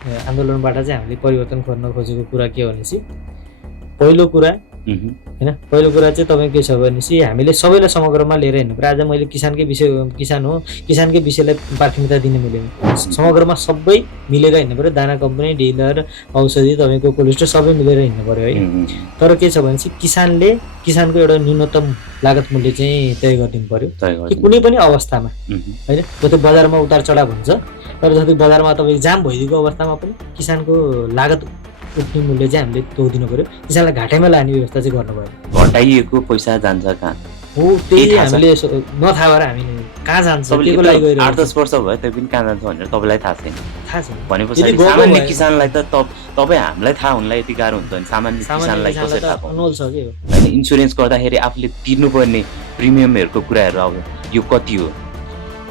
आन्दोलनबाट चाहिँ हामीले परिवर्तन गर्न खोजेको कुरा के हो भनेपछि पहिलो कुरा हैन, पहिलो कुरा चाहिँ तपाईँ के छ भनेपछि हामीले सबैलाई समग्रमा लिएर हिँड्नु पर्यो। आज मैले किसान हो, किसानकै विषयलाई प्राथमिकता दिन मिलेन। समग्रमा सबै मिलेर हिँड्नु पर्यो। दाना कम्पनी, डिलर, औषधि, तपाईँको कोल्ड स्टोर सबै मिलेर हिँड्नु पर्यो है। तर के छ भनेपछि किसानको एउटा न्यूनतम लागत मूल्य चाहिँ तय गरिदिनु पर्यो कि कुनै पनि अवस्थामा हैन। जति बजारमा उतार चढाव हुन्छ, तर जति बजारमा तपाईँ जाम भइदिएको अवस्थामा पनि किसानको लागत उठ्ने मूल्य चाहिँ हामीले तोकिदिनु पर्यो। किसानलाई घाटामा लाने व्यवस्था चाहिँ गर्नु पर्यो। घटाइएको पैसा जान्छ कहाँ हो त्यही हामीले नथाहा भएर हामी कहाँ जान्छ त्यसको लागि गइरहेको 8-10 वर्ष भयो त्यो पनि कहाँ जान्छ भनेर तपाईँलाई थाहा छैन। थाहा छैन भनेपछि सामान्य किसानलाई त तपाईँ हामीलाई थाहा हुनलाई यति गाह्रो हुन्छ भने सामान्य किसानलाई कसरी थाहा पाउँछ? अनोल छ के हो हैन। इन्स्योरेन्स गर्दाखेरि आफूले तिर्नुपर्ने प्रिमियमहरूको कुराहरू अब यो कति हो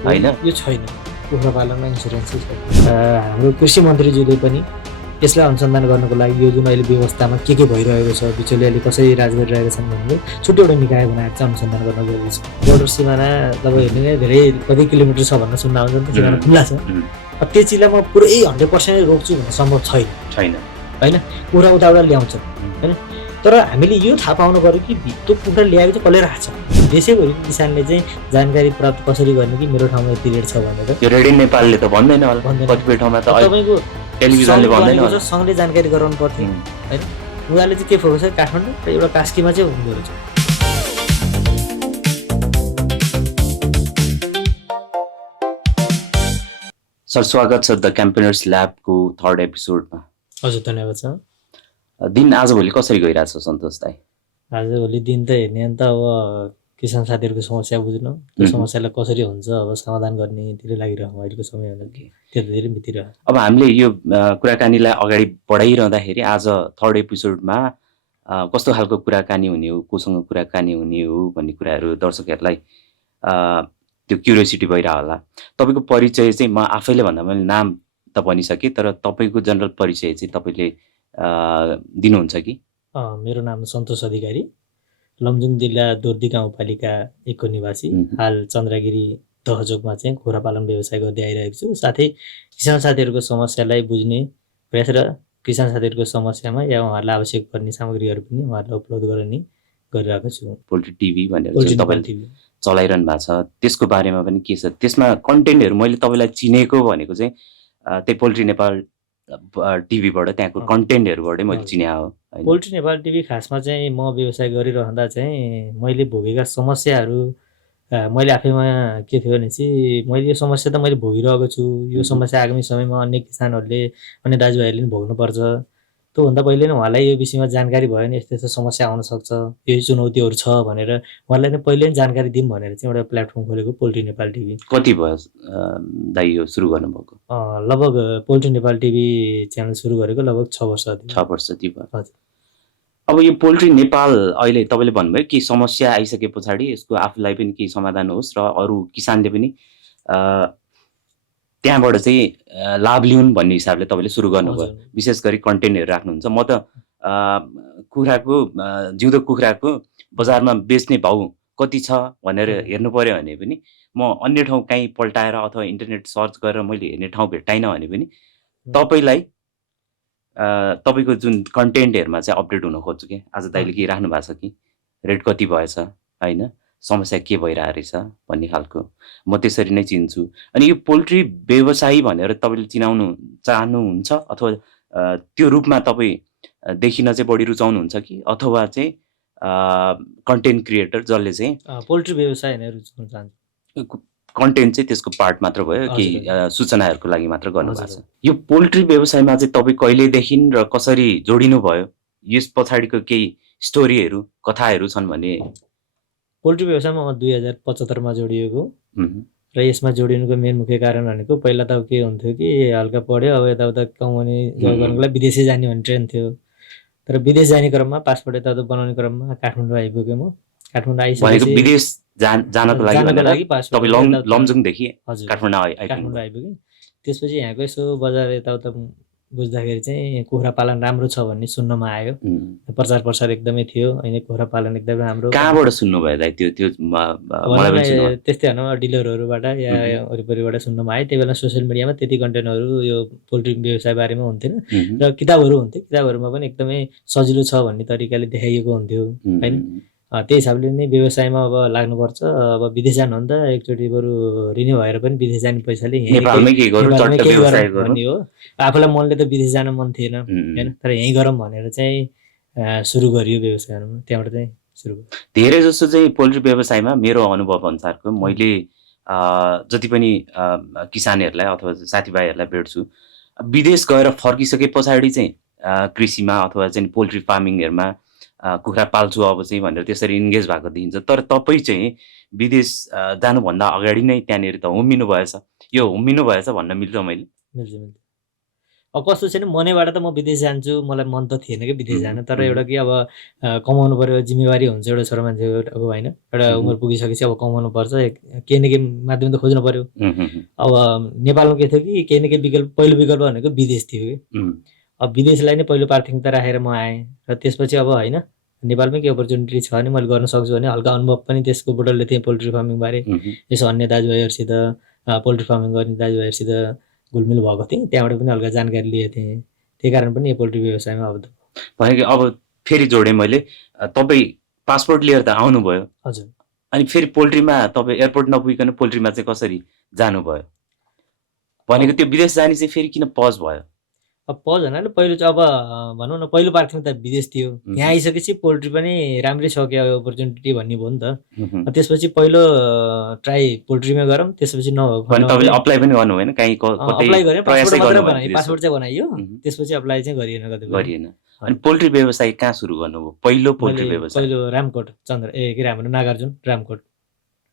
हैन? यो छैन। कुखुरा पालनमा इन्स्योरेन्स छैन। हाम्रो कृषि मन्त्रीज्यूले पनि यसलाई अनुसन्धान गर्नको लागि यो जुन अहिले व्यवस्थामा के भइरहेको छ, बिचौलियाले कसरी राज गरिरहेका छन् भन्ने छुट्टै एउटा निकाय बनाएर चाहिँ अनुसन्धान गर्न जरुरी छ। बोर्डर सिमाना तपाईँहरूले नै धेरै कति किलोमिटर छ भनेर सुन्न आउँछ नि त, सिमाना खुल्ला छ। त्यो चिजलाई म पुरै 100% रोक्छु भन्ने सम्भव छैन हैन। कुखुरा उताबाट ल्याउँछ हैन, तर हामीले यो थाहा पाउनु पर्यो कि त्यो कुखुरा ल्याएको चाहिँ कसले राख्छ। देशैभरि किसानले चाहिँ जानकारी प्राप्त कसरी गर्ने कि मेरो ठाउँमा यति रेट छ भनेर। यो रेडियो नेपालले त भन्दैन होला, कतिपय ठाउँमा त तपाईँको टेलिभिजनले भन्दैन होला। सँगले जानकारी गराउनु पर्थ्यो हैन। उनीहरूले चाहिँ के फोकस छ, काठमाडौँ र एउटा कास्कीमा चाहिँ हुँदो रहेछ। सर स्वागत छ द क्याम्पेनर्स ल्याबको 3rd एपिसोडमा। हजुर धन्यवाद छ। दिन आजभोलि कसरी गइरहेछ सन्तोष दाइ? आजभोलि दिन त हेर्ने अन्त अब किसान साथीहरूको समस्या बुझ्नु, त्यो समस्यालाई कसरी हुन्छ अब समाधान गर्नेतिर लागिरहँ अहिलेको समयमा त्यो धेरै बितिरह्यो। अब हामीले यो कुराकानीलाई अगाडि बढाइरहँदाखेरि आज 3rd एपिसोडमा कस्तो खालको कुराकानी हुने हो, कोसँग कुराकानी हुने हो भन्ने कुराहरू दर्शकहरूलाई त्यो क्युरियोसिटी भइरह होला। तपाईँको परिचय चाहिँ म आफैले भन्दा मैले नाम त भनिसकेँ, तर तपाईँको जनरल परिचय चाहिँ तपाईँले दिनुहुन्छ कि? मेरो नाम सन्तोष अधिकारी, लमजुङ जिल्ला दोर्दी गाउँपालिका 1 को निवासी, हाल चन्द्रगिरी दहजोगमा चाहिँ कुखुरा पालन व्यवसाय गर्दै आइरहेको छु। साथै किसान साथीहरूको समस्यालाई बुझ्ने प्रयास र किसान साथीहरूको समस्यामा या उहाँहरूलाई आवश्यक पर्ने सामग्रीहरू पनि उहाँहरूलाई उपलब्ध गराउने गरिरहेको छु। पोल्ट्री टिभी भनेर चाहिँ तपाईँले चलाइरहनु भएको छ, त्यसको बारेमा पनि के छ? त्यसमा कन्टेन्टहरू मैले तपाईँलाई चिनेको भनेको चाहिँ त्यही पोल्ट्री नेपाल टिभीबाट, त्यहाँको कन्टेन्टहरूबाटै मैले चिने हो। पोल्ट्री नेपाल टिभी खासमा चाहिँ म व्यवसाय गरिरहँदा चाहिँ मैले भोगेका समस्याहरू मैले आफैमा के थियो भनेपछि मैले यो समस्या त मैले भोगिरहेको छु। यो समस्या आगामी समयमा अन्य किसानहरूले, अन्य दाजुभाइहरूले पनि भोग्नुपर्छ। त्योभन्दा पहिले नै उहाँलाई यो विषयमा जानकारी भयो भने यस्तो यस्तो समस्या आउन सक्छ, यही चुनौतीहरू छ भनेर उहाँलाई नै पहिले नै जानकारी दिउँ भनेर चाहिँ एउटा प्लेटफर्म खोलेको पोल्ट्री नेपाल टिभी। कति भयो दाइ यो सुरु गर्नुभएको? लगभग पोल्ट्री नेपाल टिभी च्यानल सुरु गरेको लगभग 6 वर्ष थियो। 6 वर्ष जति भयो। हजुर। अब यो पोल्ट्री नेपाल अहिले तपाईँले भन्नुभयो कि समस्या आइसके पछाडि यसको आफूलाई पनि केही समाधान होस् र अरू किसानले पनि त्यहाँबाट चाहिँ लाभ लिउन् भन्ने हिसाबले तपाईँले सुरु गर्नुभयो। विशेष गरी कन्टेन्टहरू राख्नुहुन्छ। म त कुखुराको जिउँदो कुखुराको बजारमा बेच्ने भाउ कति छ भनेर हेर्नु पर्यो भने पनि म अन्य ठाउँ कहीँ पल्टाएर अथवा इन्टरनेट सर्च गरेर मैले हेर्ने ठाउँ भेट्टाइनँ भने पनि तपाईँलाई तपाईँको जुन कन्टेन्टहरूमा चाहिँ अपडेट हुन खोज्छु कि आज दाइले के राख्नु भएको छ कि रेट कति भएछ होइन, समस्या के भइरहेको रहेछ भन्ने खालको म त्यसरी नै चिन्छु। अनि यो पोल्ट्री व्यवसायी भनेर तपाईँले चिनाउनु चाहनुहुन्छ अथवा त्यो रूपमा तपाईँ देखिन चाहिँ बढी रुचाउनुहुन्छ कि अथवा चाहिँ कन्टेन्ट क्रिएटर जसले चाहिँ पोल्ट्री व्यवसाय नै रुचाउन चाहन्छु? कन्टेन्ट चाहिँ त्यसको पार्ट मात्र भयो कि सूचनाहरूको लागि मात्र गर्नुभएको छ? यो पोल्ट्री व्यवसायमा चाहिँ तपाईँ कहिलेदेखि र कसरी जोडिनु भयो? यस पछाडिको केही स्टोरीहरू, कथाहरू छन् भने? पोल्ट्री व्यवसायमा म 2075 मा जोडिएको र यसमा जोडिनुको मेन मुख्य कारण भनेको पहिला त के हुन्थ्यो कि हल्का पढ्यो, अब यताउता कमाउने जब गर्नुको लागि विदेशै जाने भन्ने ट्रेन्ड थियो। तर विदेश जाने क्रममा पासपोर्ट यताउता बनाउने क्रममा काठमाडौँ आइपुगेँ म। काठमाडौँ आइसकेपछि विदेश जानको लागि तपाईँ लमजुङदेखि काठमाडौँ आइपुगेँ। त्यसपछि यहाँको यसो बजार यताउता बुझ्दाखेरि चाहिँ कुखुरा पालन राम्रो छ भन्ने सुन्नमा आयो। उम्, प्रचार प्रसार एकदमै थियो होइन, कुखुरा पालन एकदमै राम्रो। कहाँबाट सुन्नुभयो दाइ त्यो मलाई पनि सुन्नु त्यस्तै भनौँ डिलरहरूबाट या वरिपरिबाट सुन्नमा आयो। त्यही बेला सोसियल मिडियामा त्यति कन्टेन्टहरू यो पोल्ट्री व्यवसाय बारेमा हुन्थेन र किताबहरू हुन्थ्यो। किताबहरूमा पनि एकदमै सजिलो छ भन्ने तरिकाले देखाइएको हुन्थ्यो होइन। त्यही हिसाबले नै व्यवसायमा अब लाग्नुपर्छ। अब विदेश जानुभन्दा एकचोटि बरु रिन्यू भएर पनि विदेश जाने पैसाले नेपालमै केही गरौँ, चट्ट व्यवसाय गरौँ भन्ने हो। आफूलाई मनले त विदेश जान मन थिएन होइन, तर यहीँ गरौँ भनेर चाहिँ सुरु गरियो व्यवसायहरू। त्यहाँबाट चाहिँ सुरु भयो। धेरै जसो चाहिँ पोल्ट्री व्यवसायमा मेरो अनुभव अनुसारको मैले जति पनि किसानहरूलाई अथवा साथीभाइहरूलाई भेट्छु, विदेश गएर फर्किसके पछाडि चाहिँ कृषिमा अथवा चाहिँ पोल्ट्री फार्मिङहरूमा कुखुरा पाल्छु अब चाहिँ भनेर त्यसरी इन्गेज भएको देखिन्छ। तर तपाईँ चाहिँ विदेश जानुभन्दा अगाडि नै त्यहाँनिर त होमिनु भएछ। यो होमिनु भएछ भन्न मिल्छ मैले? मिल्छ। अब कस्तो छैन, मनैबाट त म विदेश जान्छु, मलाई मन त थिएन कि विदेश जान। तर एउटा कि अब कमाउनु पर्यो, जिम्मेवारी हुन्छ एउटा छोरा मान्छेको होइन। एउटा उमेर पुगिसकेपछि अब कमाउनु पर्छ, केही न केही माध्यम त खोज्नु पर्यो। अब नेपालमा के थियो कि केही न केही विकल्प, पहिलो विकल्प भनेको विदेश थियो कि। अब विदेशलाई नै पहिलो प्राथमिकता राखेर म आएँ र त्यसपछि अब होइन नेपालमै के अपर्च्युनिटी छ भने मैले गर्न सक्छु भने हल्का अनुभव पनि त्यसको बुटलले थिएँ पोल्ट्री फार्मिङ बारे। यसो अन्य दाजुभाइहरूसित पोल्ट्री फार्मिङ गर्ने दाजुभाइहरूसित घुलमिल भएको थिएँ, त्यहाँबाट पनि हल्का जानकारी लिएको थिएँ। त्यही कारण पनि यो पोल्ट्री व्यवसायमा आबद्ध भनेको। अब फेरि जोडेँ मैले, तपाईँ पासपोर्ट लिएर त आउनुभयो, हजुर, अनि फेरि पोल्ट्रीमा तपाईँ एयरपोर्ट नपुगिकन पोल्ट्रीमा चाहिँ कसरी जानुभयो? भनेको त्यो विदेश जाने चाहिँ फेरि किन पज भयो? अब पज भन्नाले पहिलो चाहिँ अब भनौँ न पहिलो प्राथमिकता विदेश थियो। यहाँ आइसकेपछि पोल्ट्री पनि राम्रै छ क्या अपर्च्युनिटी भन्ने भयो नि त। त्यसपछि पहिलो ट्राई पोल्ट्रीमा गरौँ, त्यसपछि तपाईँले अप्लाई पनि गर्नु भएन? कहीँ अप्लाई गरेँ, पासपोर्ट चाहिँ बनाइयो, त्यसपछि अप्लाई चाहिँ गरिएन गरिएन। अनि पोल्ट्री व्यवसाय कहाँ सुरु गर्नुभयो पहिलो पोल्ट्री व्यवसाय? पहिलो रामकोट के हाम्रो नागार्जुन रामकोट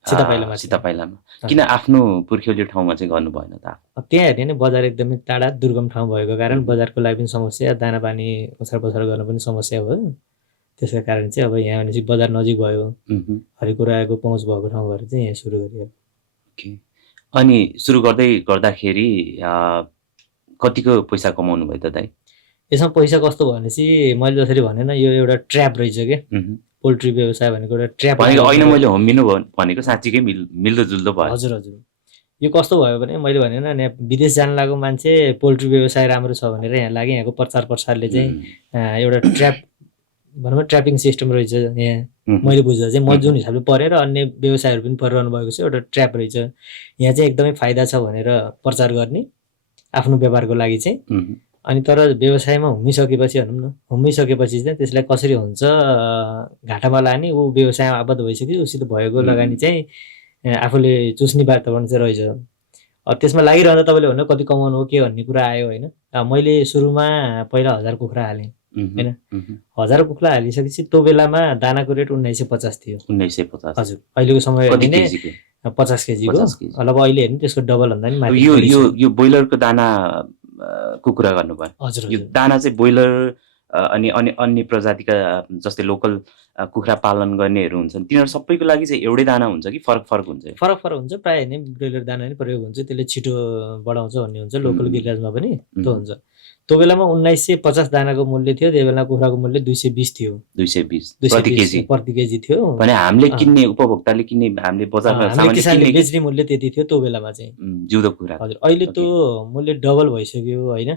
सीतापाइलामा। किन आफ्नो पुर्ख्यौली ठाउँमा चाहिँ गर्नु भएन त? त्यहाँ हेर्ने बजार एकदमै टाढा दुर्गम ठाउँ भएको कारण बजारको लागि पनि समस्या, दाना पानी ओछार पछार गर्न पनि समस्या भयो। त्यसका कारण चाहिँ अब यहाँ भनेपछि बजार नजिक भयो, हरेक कुराको पहुँच भएको ठाउँ भएर चाहिँ यहाँ सुरु गरियो। अनि सुरु गर्दाखेरि कतिको पैसा कमाउनु भयो त दाइ? यसमा पैसा कस्तो भनेपछि मैले जसरी भनेन, यो एउटा ट्र्याप रहेछ क्या। पोल्ट्री व्यवसाय भनेको एउटा ट्र्याप भनेको होइन। मैले होमिनु भनेको साँच्चीकै मिल्दोजुल्दो भयो। हजुर हजुर। यो कस्तो भयो भने मैले भनेन विदेश जान लागेको मान्छे पोल्ट्री व्यवसाय राम्रो छ भनेर यहाँ लाग्यो। यहाँको प्रचार प्रसारले चाहिँ एउटा ट्र्याप भनौँ ट्र्यापिङ सिस्टम रहेछ यहाँ। मैले बुझ्दा चाहिँ म जुन हिसाबले पढेर अन्य व्यवसायहरू पनि परिरहनु भएको छ, एउटा ट्र्याप रहेछ यहाँ चाहिँ एकदमै फाइदा छ भनेर प्रचार गर्ने आफ्नो व्यापारको लागि चाहिँ। अनि तर व्यवसायमा हुमिसकेपछि भनौँ न, हुमिसकेपछि चाहिँ त्यसलाई कसरी हुन्छ घाटामा लाने, ऊ व्यवसायमा आबद्ध भइसक्यो, उसित भएको लगानी चाहिँ आफूले चुस्ने वातावरण चाहिँ रहेछ। त्यसमा लागिरहँदा तपाईँले भन्नु कति कमाउनु हो के भन्ने कुरा आयो होइन। मैले सुरुमा पहिला 1000 कुखुरा हालेँ होइन। 1000 कुखुरा हालिसकेपछि त्यो बेलामा दानाको रेट 1950 थियो। 1950? हजुर। अहिलेको समय 50 केजीको। अब अहिले हेर्नु त्यसको डबल भन्दा नि माथि। यो ब्रोइलरको दाना कुखुरा गर्नुभयो? हजुर। यो दाना चाहिँ ब्रोइलर अनि अन्य प्रजातिका जस्तै लोकल कुखुरा पालन गर्नेहरू हुन्छन्, तिनीहरू सबैको लागि चाहिँ एउटै दाना हुन्छ कि फरक फरक हुन्छ? फरक फरक हुन्छ, प्रायः नै ब्रोइलर दाना नै प्रयोग हुन्छ, त्यसले छिटो बढाउँछ भन्ने हुन्छ। लोकल गिरिराजमा पनि त्यो हुन्छ। त्यो बेलामा 1950 दानाको मूल्य थियो। त्यो बेला कुखुराको मूल्य 220 थियो। 220 प्रति केजी थियो भने हामीले किन्ने उपभोक्ताले किन्ने, हामीले बजारमा किसानले बेच्ने मूल्य त्यति थियो त्यो बेलामा चाहिँ जिउँदो कुखुरा। हजुर। अहिले त्यो मूल्य डबल भइसक्यो होइन।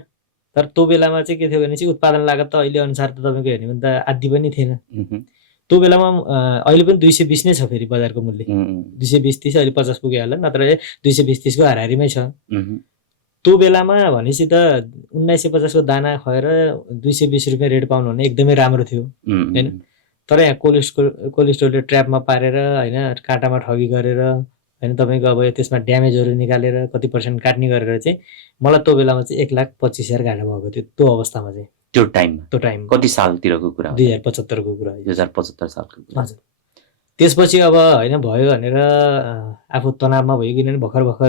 तर त्यो बेलामा चाहिँ के थियो भने चाहिँ उत्पादन लागत त अहिले अनुसार त तपाईँको हेर्ने भने त आदि पनि थिएन। त्यो बेलामा अहिले पनि 220 नै छ फेरि बजारको मूल्य। 220-30 अहिले 50 पुग्यो होला, नत्र 220-30 को हाराहारीमै छ। त्यो बेलामा भनेपछि त 1950 को दाना खुवाएर 220 रुपियाँ रेट पाउनु भने एकदमै राम्रो थियो होइन। तर यहाँ कोल्ड स्टोरले ट्र्यापमा पारेर होइन, काँटामा ठगी गरेर होइन, तपाईँको अब त्यसमा ड्यामेजहरू निकालेर कति % काट्ने गरेर चाहिँ मलाई त्यो बेलामा चाहिँ 1,25,000 घाटा भएको थियो त्यो अवस्थामा चाहिँ। त्यो टाइम कति सालतिरको कुरा? 2075 को कुरा। 2075 सालको कुरा। हजुर। त्यसपछि अब होइन भयो भनेर आफू तनावमा भयो, किनभने भर्खर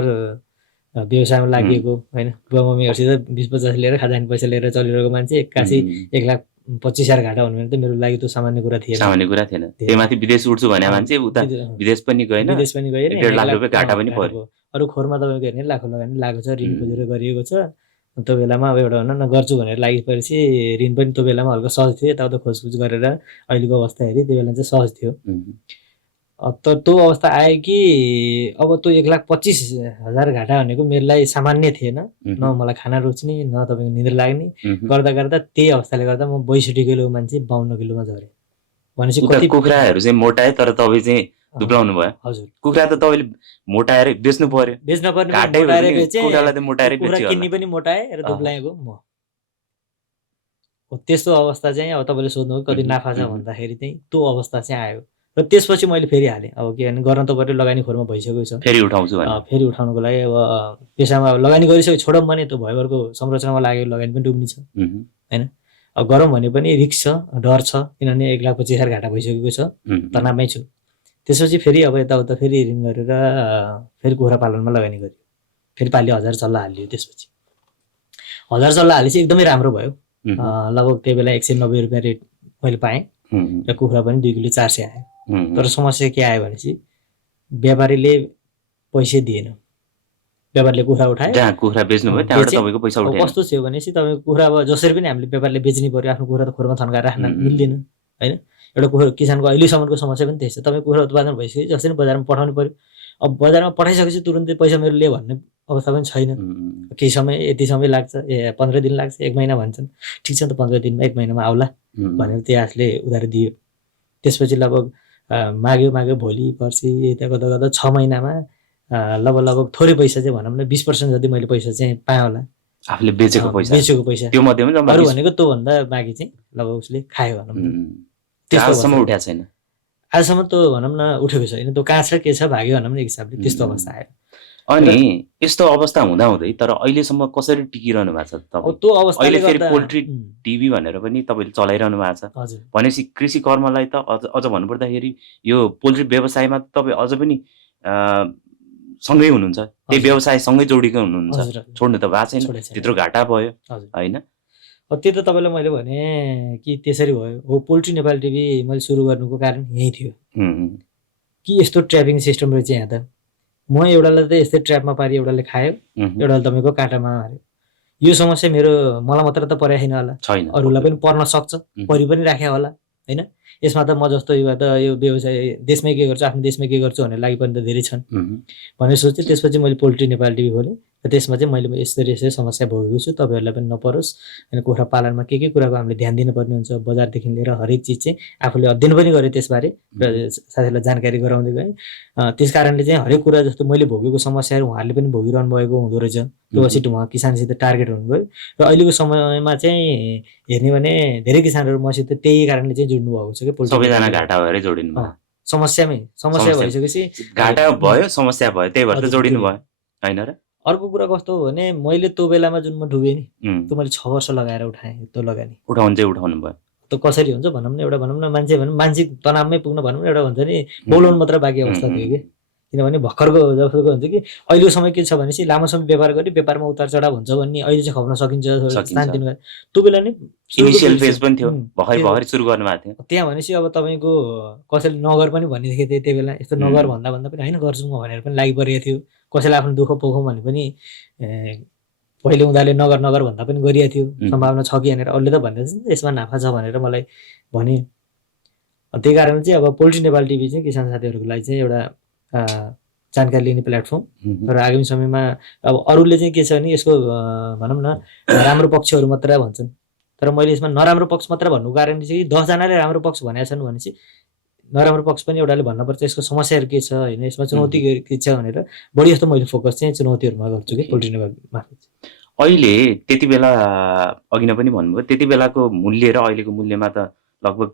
व्यवसायमा लागि होइन। बुवामम्मीहरूसित 20-50 लिएर खजानी पैसा लिएर चलिरहेको मान्छे 1,25,000 घाटा हुनु भने त मेरो लागि त सामान्य कुरा थिएन। त्यो माथि विदेश उड्छु भने मान्छे उता विदेश पनि गएन, 1.5 लाख रुपियाँ घाटा पनि पर्यो। अरू खोरमा तपाईँको हेर्ने लाखौँ लगानी लागेको छ, ऋण खोजेर गरिएको छ। त्यो बेलामा अब एउटा भनौँ न गर्छु भनेर लागिपरेपछि ऋण पनि त्यो बेलामा हल्का सहज थियो, यताउता खोजखोज गरेर अहिलेको अवस्था हेरी त्यो बेला चाहिँ सहज थियो। तर त्यो अवस्था आयो कि अब त्यो 1,25,000 घाटा भनेको मेरो लागि सामान्य थिएन, न मलाई खाना रुच्ने न तपाईँको निद्रा लाग्ने, गर्दा गर्दा त्यही अवस्थाले गर्दा म 62 किलो मान्छे 52 किलोमा झरेँ। भनेपछि कति कुखुराहरू चाहिँ मोटाए तर तपाईँ चाहिँ दुब्लाउनु भयो। हजुर, कुखुरा त तपाईँले मोटाएर बेच्नु पर्यो, बेच्न पर्ने घाटै हो मोटाएर भने बेचेँ, कुखुरालाई त मोटाएरै कुखुरा बेच्यो किन्ने होला। पनि मोटाएँ र दुब्लाएको म। त्यस्तो अवस्था चाहिँ अब तपाईँले सोध्नुभयो कति नाफा छ भन्दाखेरि चाहिँ त्यो अवस्था चाहिँ आयो र त्यसपछि मैले फेरि हालेँ। अब के भने गर्न त पऱ्यो, लगानी खोरमा भइसकेको छ, फेरि उठाउँछु भने फेरि उठाउनुको लागि अब पेसामा अब लगानी गरिसक्यो, छोडौँ भने त्यो भयभरको संरचनामा लागेको लगानी पनि डुब्ने छ होइन। अब गरौँ भने पनि रिस्क छ, डर छ, किनभने 1,25,000 घाटा भइसकेको छ, तनावमै छु। त्यसपछि फेरि अब यताउता फेरि ऋण गरेर फेरि कुखुरा पालनमा लगानी गर्यो, फेरि पालि 1000 चल्ला हालियो। त्यसपछि 1000 चल्ला हालेपछि एकदमै राम्रो भयो। लगभग त्यही बेला 190 रुपियाँ रेट मैले पाएँ र कुखुरा पनि 2 किलो 400 आयो। तर समस्या के आयो भनेपछि व्यापारीले पैसा दिएन। व्यापारीले कुखुरा उठायो, जहाँ कुखुरा बेच्नु भयो त्यहाँबाट तपाईँको पैसा उठायो। कस्तो थियो भनेपछि तपाईँको कुखुरा अब जसरी पनि हामीले व्यापारीले बेच्नै पर्यो, आफ्नो कुखुरा त खोरमा थन्काएर राख्न मिल्दैन होइन। एउटा कुखुरा किसानको अहिलेसम्मको समस्या पनि त्यही छ, तपाईँ कुखुरा उत्पादन भइसक्यो जसरी बजारमा पठाउनु पर्यो। अब बजारमा पठाइसकेपछि तुरुन्तै पैसा मेरो ले भन्ने अवस्था पनि छैन। केही समय यति समय लाग्छ, 15 दिन लाग्छ, 1 महिना भन्छन्। ठिक छ त 15 दिनमा 1 महिनामा आउला भनेर त्यही आशले उधार दियो। त्यसपछि लगभग माग्यो भोलि पर्सि यता गर्दा गर्दा 6 महिनामा लगभग थोरै पैसा चाहिँ भनौँ न 20% जति मैले पैसा चाहिँ पाएँ होला, आफूले बेचेको पैसा त्यो मध्येमा। अरू भनेको त्योभन्दा बाँकी चाहिँ लगभग उसले खायो भनौँ न। आजसम्म उठाएको छैन, आजसम्म त भनौँ न उठेको छैन, त्यो कहाँ छ के छ भाग्यो भनौँ न एक हिसाबले। त्यस्तो अवस्था आयो। अनि यस्तो अवस्था हुँदाहुँदै तर अहिलेसम्म कसरी टिकिरहनु भएको छ तपाईँ? त्यो अवस्थाले अहिले फेरि गर्दा पोल्ट्री टिभी भनेर पनि तपाईँले चलाइरहनु भएको छ। हजुर, भनेपछि कृषि कर्मलाई त अझ भन्नुपर्दाखेरि यो पोल्ट्री व्यवसायमा त तपाईँ अझ पनि सँगै हुनुहुन्छ, त्यही व्यवसायसँगै जोडिएको हुनुहुन्छ, छोड्नु त भएको छैन। त्यत्रो घाटा भयो होइन। त्यो त तपाईँलाई मैले भने कि त्यसरी भयो हो। पोल्ट्री नेपाल टिभी मैले सुरु गर्नुको कारण यही थियो कि यस्तो ट्र्यापिङ सिस्टम रहेछ यहाँ त। म एउटालाई त यस्तै ट्र्यापमा पारि एउटाले खायो, एउटाले तपाईँको काँटामा मार्यो। यो समस्या मलाई मात्र त परेको छैन होला, अरूलाई पनि पर्न सक्छ, परि पनि राख्या होला होइन। यसमा त म जस्तो यो व्यवसाय देशमै के गर्छु, आफ्नो देशमै के गर्छु भनेर लागि पनि त धेरै छन् भनेर सोचेँ। त्यसपछि मैले पोल्ट्री नेपाल टिभी खोलेँ र त्यसमा चाहिँ मैले यसरी समस्या भोगेको छु, तपाईँहरूलाई पनि नपरोस्। अनि कुखुरा पालनमा के कुराको हामीले ध्यान दिनुपर्ने हुन्छ, बजारदेखि लिएर हरेक चिज चाहिँ आफूले अध्ययन पनि गरेँ त्यसबारे र साथीहरूलाई जानकारी गराउँदै गएँ। त्यस कारणले चाहिँ हरेक कुरा जस्तो मैले भोगेको समस्याहरू उहाँहरूले पनि भोगिरहनु भएको हुँदो रहेछ। त्योपछि उहाँ किसानसित टार्गेट हुनुभयो र अहिलेको समयमा चाहिँ हेर्ने भने धेरै किसानहरू मसित त्यही कारणले चाहिँ जोड्नु भएको छ कि सबैजना घाटा भएरै जोडिनु भयो। समस्या भइसकेपछि घाटा भयो, समस्या भयो, त्यही भएर त जोडिनु भयो होइन र। अर्को कुरा कस्तो हो भने मैले त्यो बेलामा जुन म डुबेँ नि, त्यो मैले 6 वर्ष लगाएर उठाएँ। त्यो लगानी उठाउनु भयो। त्यो कसरी हुन्छ भनौँ न, एउटा भनौँ न मान्छे मानसिक तनावमै पुग्न भनौँ न, एउटा हुन्छ नि बोलाउनु मात्र बाँकी अवस्था थियो कि। किनभने भर्खरको जस्तो हुन्छ कि अहिलेको समय के छ भनेपछि लामो समय व्यापार गरी व्यापारमा उतार चढाव हुन्छ भन्ने अहिले चाहिँ खप्न सकिन्छ। त्यो बेला नै इनिसियल फेज पनि थियो, भर्खर सुरु गर्नु भएको थियो त्यहाँ। भनेपछि अब तपाईँको कसैले नगर पनि भनिदिएको थियो त्यही बेला, यस्तो नगर भन्दा पनि होइन गर्छु म भनेर पनि लागिपरेको थियो। कसैलाई आफ्नो दुःख पोखौँ भने पनि पहिले उनीहरूले नगर भन्दा पनि गरिएको थियो, सम्भावना छ कि भनेर अरूले त भन्दैछ यसमा नाफा छ भनेर मलाई भने। त्यही कारण चाहिँ अब पोल्ट्री नेपाल टिभी चाहिँ किसान साथीहरूको लागि चाहिँ एउटा जानकारी लिने प्लेटफर्म र आगामी समयमा अब अरूले चाहिँ के छ भने यसको भनौँ न राम्रो पक्षहरू मात्र भन्छन्, तर मैले यसमा नराम्रो पक्ष मात्र भन्नुको कारणले चाहिँ 10 जनाले राम्रो पक्ष भनेका छन् भनेपछि नराम्रो पक्ष पनि एउटाले भन्नुपर्छ यसको समस्याहरू के छ होइन, यसमा चुनौती के छ भनेर बढी जस्तो मैले फोकस चाहिँ चुनौतीहरूमा गर्छु कि पोल्ट्री नेपालमा। अहिले त्यति बेला अघि नै पनि भन्नुभयो त्यति बेलाको मूल्य र अहिलेको मूल्यमा त लगभग